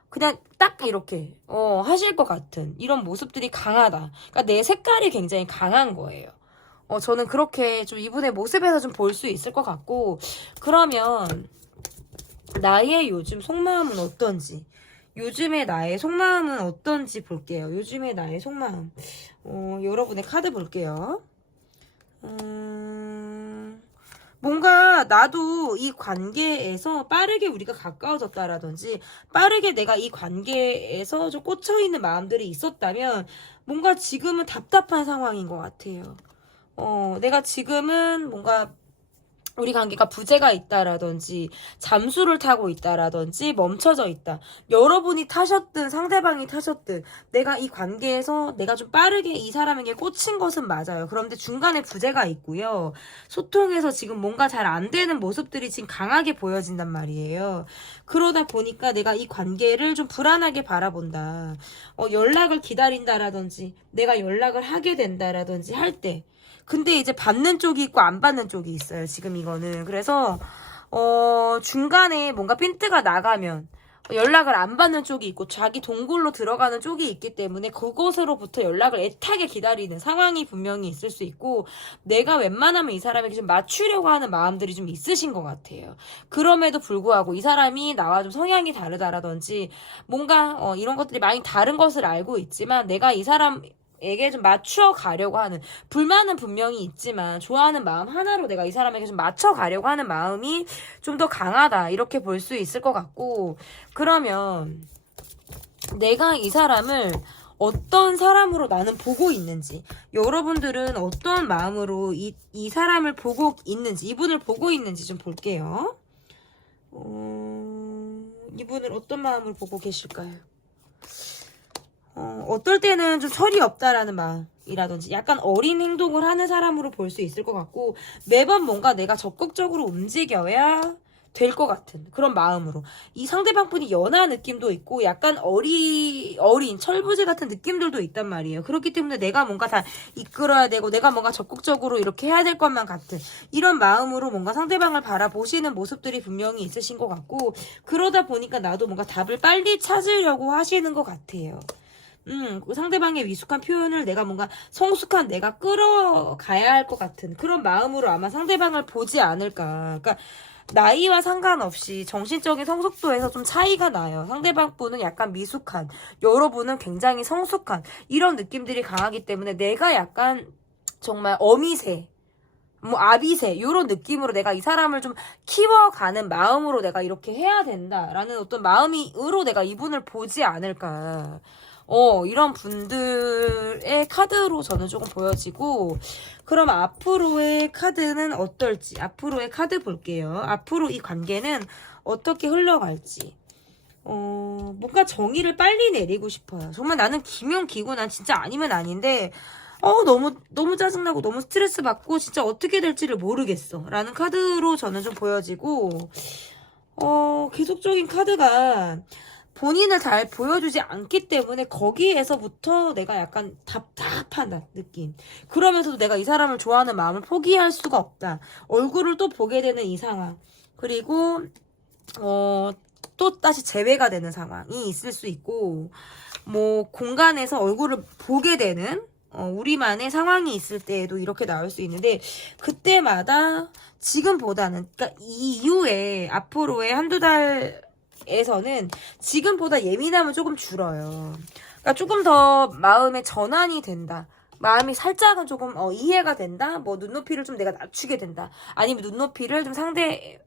그냥 딱 이렇게 하실 것 같은 이런 모습들이 강하다. 그러니까 내 색깔이 굉장히 강한 거예요. 저는 그렇게 좀 이분의 모습에서 좀 볼 수 있을 것 같고, 그러면 나의 요즘 속마음은 어떤지, 요즘의 나의 속마음은 어떤지 볼게요. 요즘의 나의 속마음. 여러분의 카드 볼게요. 뭔가 나도 이 관계에서 빠르게 우리가 가까워졌다라든지, 빠르게 내가 이 관계에서 좀 꽂혀있는 마음들이 있었다면, 뭔가 지금은 답답한 상황인 것 같아요. 내가 지금은 뭔가 우리 관계가 부재가 있다라든지, 잠수를 타고 있다라든지, 멈춰져 있다. 여러분이 타셨든 상대방이 타셨든 내가 이 관계에서 내가 좀 빠르게 이 사람에게 꽂힌 것은 맞아요. 그런데 중간에 부재가 있고요. 소통에서 지금 뭔가 잘 안 되는 모습들이 지금 강하게 보여진단 말이에요. 그러다 보니까 내가 이 관계를 좀 불안하게 바라본다. 연락을 기다린다라든지, 내가 연락을 하게 된다라든지 할 때, 근데 이제 받는 쪽이 있고 안 받는 쪽이 있어요, 지금 이거는. 그래서 중간에 뭔가 핀트가 나가면 연락을 안 받는 쪽이 있고 자기 동굴로 들어가는 쪽이 있기 때문에 그곳으로부터 연락을 애타게 기다리는 상황이 분명히 있을 수 있고 내가 웬만하면 이 사람에게 좀 맞추려고 하는 마음들이 좀 있으신 것 같아요. 그럼에도 불구하고 이 사람이 나와 좀 성향이 다르다라든지 뭔가 이런 것들이 많이 다른 것을 알고 있지만 내가 이 사람 에게 좀 맞춰 가려고 하는 불만은 분명히 있지만 좋아하는 마음 하나로 내가 이 사람에게 좀 맞춰 가려고 하는 마음이 좀 더 강하다 이렇게 볼 수 있을 것 같고 그러면 내가 이 사람을 어떤 사람으로 나는 보고 있는지 여러분들은 어떤 마음으로 이 사람을 보고 있는지 이분을 보고 있는지 좀 볼게요. 이분을 어떤 마음으로 보고 계실까요? 어떨 때는 좀 철이 없다라는 마음이라든지 약간 어린 행동을 하는 사람으로 볼 수 있을 것 같고 매번 뭔가 내가 적극적으로 움직여야 될 것 같은 그런 마음으로 이 상대방분이 연한 느낌도 있고 약간 어린 철부지 같은 느낌들도 있단 말이에요. 그렇기 때문에 내가 뭔가 다 이끌어야 되고 내가 뭔가 적극적으로 이렇게 해야 될 것만 같은 이런 마음으로 뭔가 상대방을 바라보시는 모습들이 분명히 있으신 것 같고 그러다 보니까 나도 뭔가 답을 빨리 찾으려고 하시는 것 같아요. 그 상대방의 미숙한 표현을 내가 뭔가 성숙한 내가 끌어가야 할 것 같은 그런 마음으로 아마 상대방을 보지 않을까. 그러니까 나이와 상관없이 정신적인 성숙도에서 좀 차이가 나요. 상대방 분은 약간 미숙한, 여러분은 굉장히 성숙한 이런 느낌들이 강하기 때문에 내가 약간 정말 어미새 뭐 아비새 이런 느낌으로 내가 이 사람을 좀 키워가는 마음으로 내가 이렇게 해야 된다라는 어떤 마음으로 내가 이분을 보지 않을까. 이런 분들의 카드로 저는 조금 보여지고 그럼 앞으로의 카드는 어떨지 앞으로의 카드 볼게요. 앞으로 이 관계는 어떻게 흘러갈지 뭔가 정의를 빨리 내리고 싶어요. 정말 나는 기면 기고 난 진짜 아니면 아닌데 너무 짜증나고 너무 스트레스 받고 진짜 어떻게 될지를 모르겠어 라는 카드로 저는 좀 보여지고 계속적인 카드가 본인을 잘 보여주지 않기 때문에 거기에서부터 내가 약간 답답한 느낌. 그러면서도 내가 이 사람을 좋아하는 마음을 포기할 수가 없다. 얼굴을 또 보게 되는 이 상황. 그리고 또 다시 재회가 되는 상황이 있을 수 있고 뭐 공간에서 얼굴을 보게 되는 우리만의 상황이 있을 때에도 이렇게 나올 수 있는데 그때마다 지금보다는 그러니까 이후에 앞으로의 한두 달에서는 지금보다 예민함은 조금 줄어요. 그러니까 조금 더 마음의 전환이 된다. 마음이 살짝은 조금 이해가 된다. 뭐 눈높이를 좀 내가 낮추게 된다. 아니면 눈높이를 좀 상대의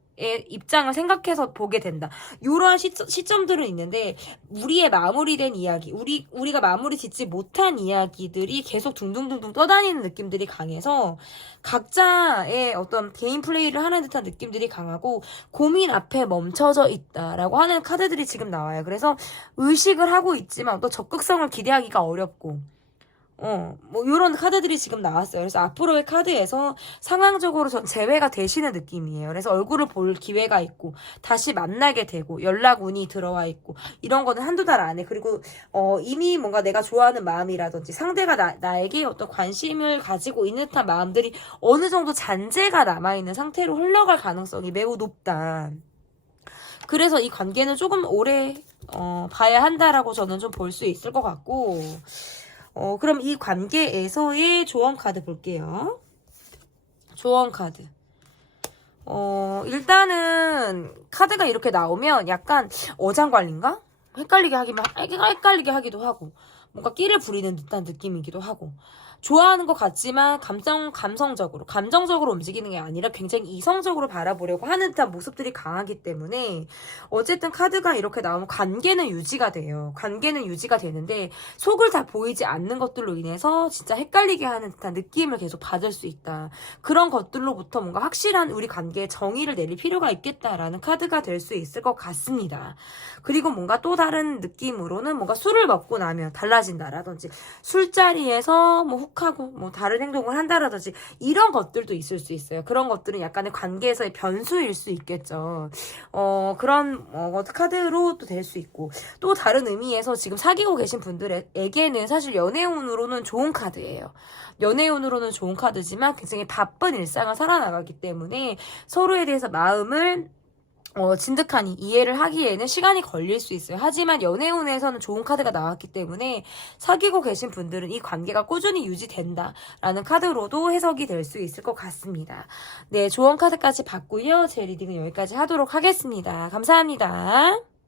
입장을 생각해서 보게 된다. 이러한 시점들은 있는데 우리의 마무리된 이야기, 우리가 마무리 짓지 못한 이야기들이 계속 둥둥둥둥 떠다니는 느낌들이 강해서 각자의 어떤 개인 플레이를 하는 듯한 느낌들이 강하고 고민 앞에 멈춰져 있다라고 하는 카드들이 지금 나와요. 그래서 의식을 하고 있지만 또 적극성을 기대하기가 어렵고 뭐 이런 카드들이 지금 나왔어요. 그래서 앞으로의 카드에서 상황적으로 전 제외가 되시는 느낌이에요. 그래서 얼굴을 볼 기회가 있고 다시 만나게 되고 연락운이 들어와 있고 이런 거는 한두 달 안에 그리고 이미 뭔가 내가 좋아하는 마음이라든지 상대가 나에게 어떤 관심을 가지고 있는 듯한 마음들이 어느 정도 잔재가 남아있는 상태로 흘러갈 가능성이 매우 높다. 그래서 이 관계는 조금 오래 봐야 한다라고 저는 좀 볼 수 있을 것 같고 그럼 이 관계에서의 조언 카드 볼게요. 조언 카드. 일단은 카드가 이렇게 나오면 약간 어장관리인가? 헷갈리게 하기도 하고 뭔가 끼를 부리는 듯한 느낌이기도 하고 좋아하는 것 같지만 감정적으로 움직이는 게 아니라 굉장히 이성적으로 바라보려고 하는 듯한 모습들이 강하기 때문에 어쨌든 카드가 이렇게 나오면 관계는 유지가 돼요. 관계는 유지가 되는데 속을 다 보이지 않는 것들로 인해서 진짜 헷갈리게 하는 듯한 느낌을 계속 받을 수 있다. 그런 것들로부터 뭔가 확실한 우리 관계에 정의를 내릴 필요가 있겠다라는 카드가 될 수 있을 것 같습니다. 그리고 뭔가 또 다른 느낌으로는 뭔가 술을 먹고 나면 달라진다라든지 술자리에서 뭐 혹하고 뭐 다른 행동을 한다라든지 이런 것들도 있을 수 있어요. 그런 것들은 약간의 관계에서의 변수일 수 있겠죠. 그런 카드로 또 될 수 있고 또 다른 의미에서 지금 사귀고 계신 분들에게는 사실 연애운으로는 좋은 카드예요. 연애운으로는 좋은 카드지만 굉장히 바쁜 일상을 살아나가기 때문에 서로에 대해서 마음을 진득하니 이해를 하기에는 시간이 걸릴 수 있어요. 하지만 연애운에서는 좋은 카드가 나왔기 때문에 사귀고 계신 분들은 이 관계가 꾸준히 유지된다라는 카드로도 해석이 될 수 있을 것 같습니다. 네, 조언 카드까지 봤고요. 제 리딩은 여기까지 하도록 하겠습니다. 감사합니다.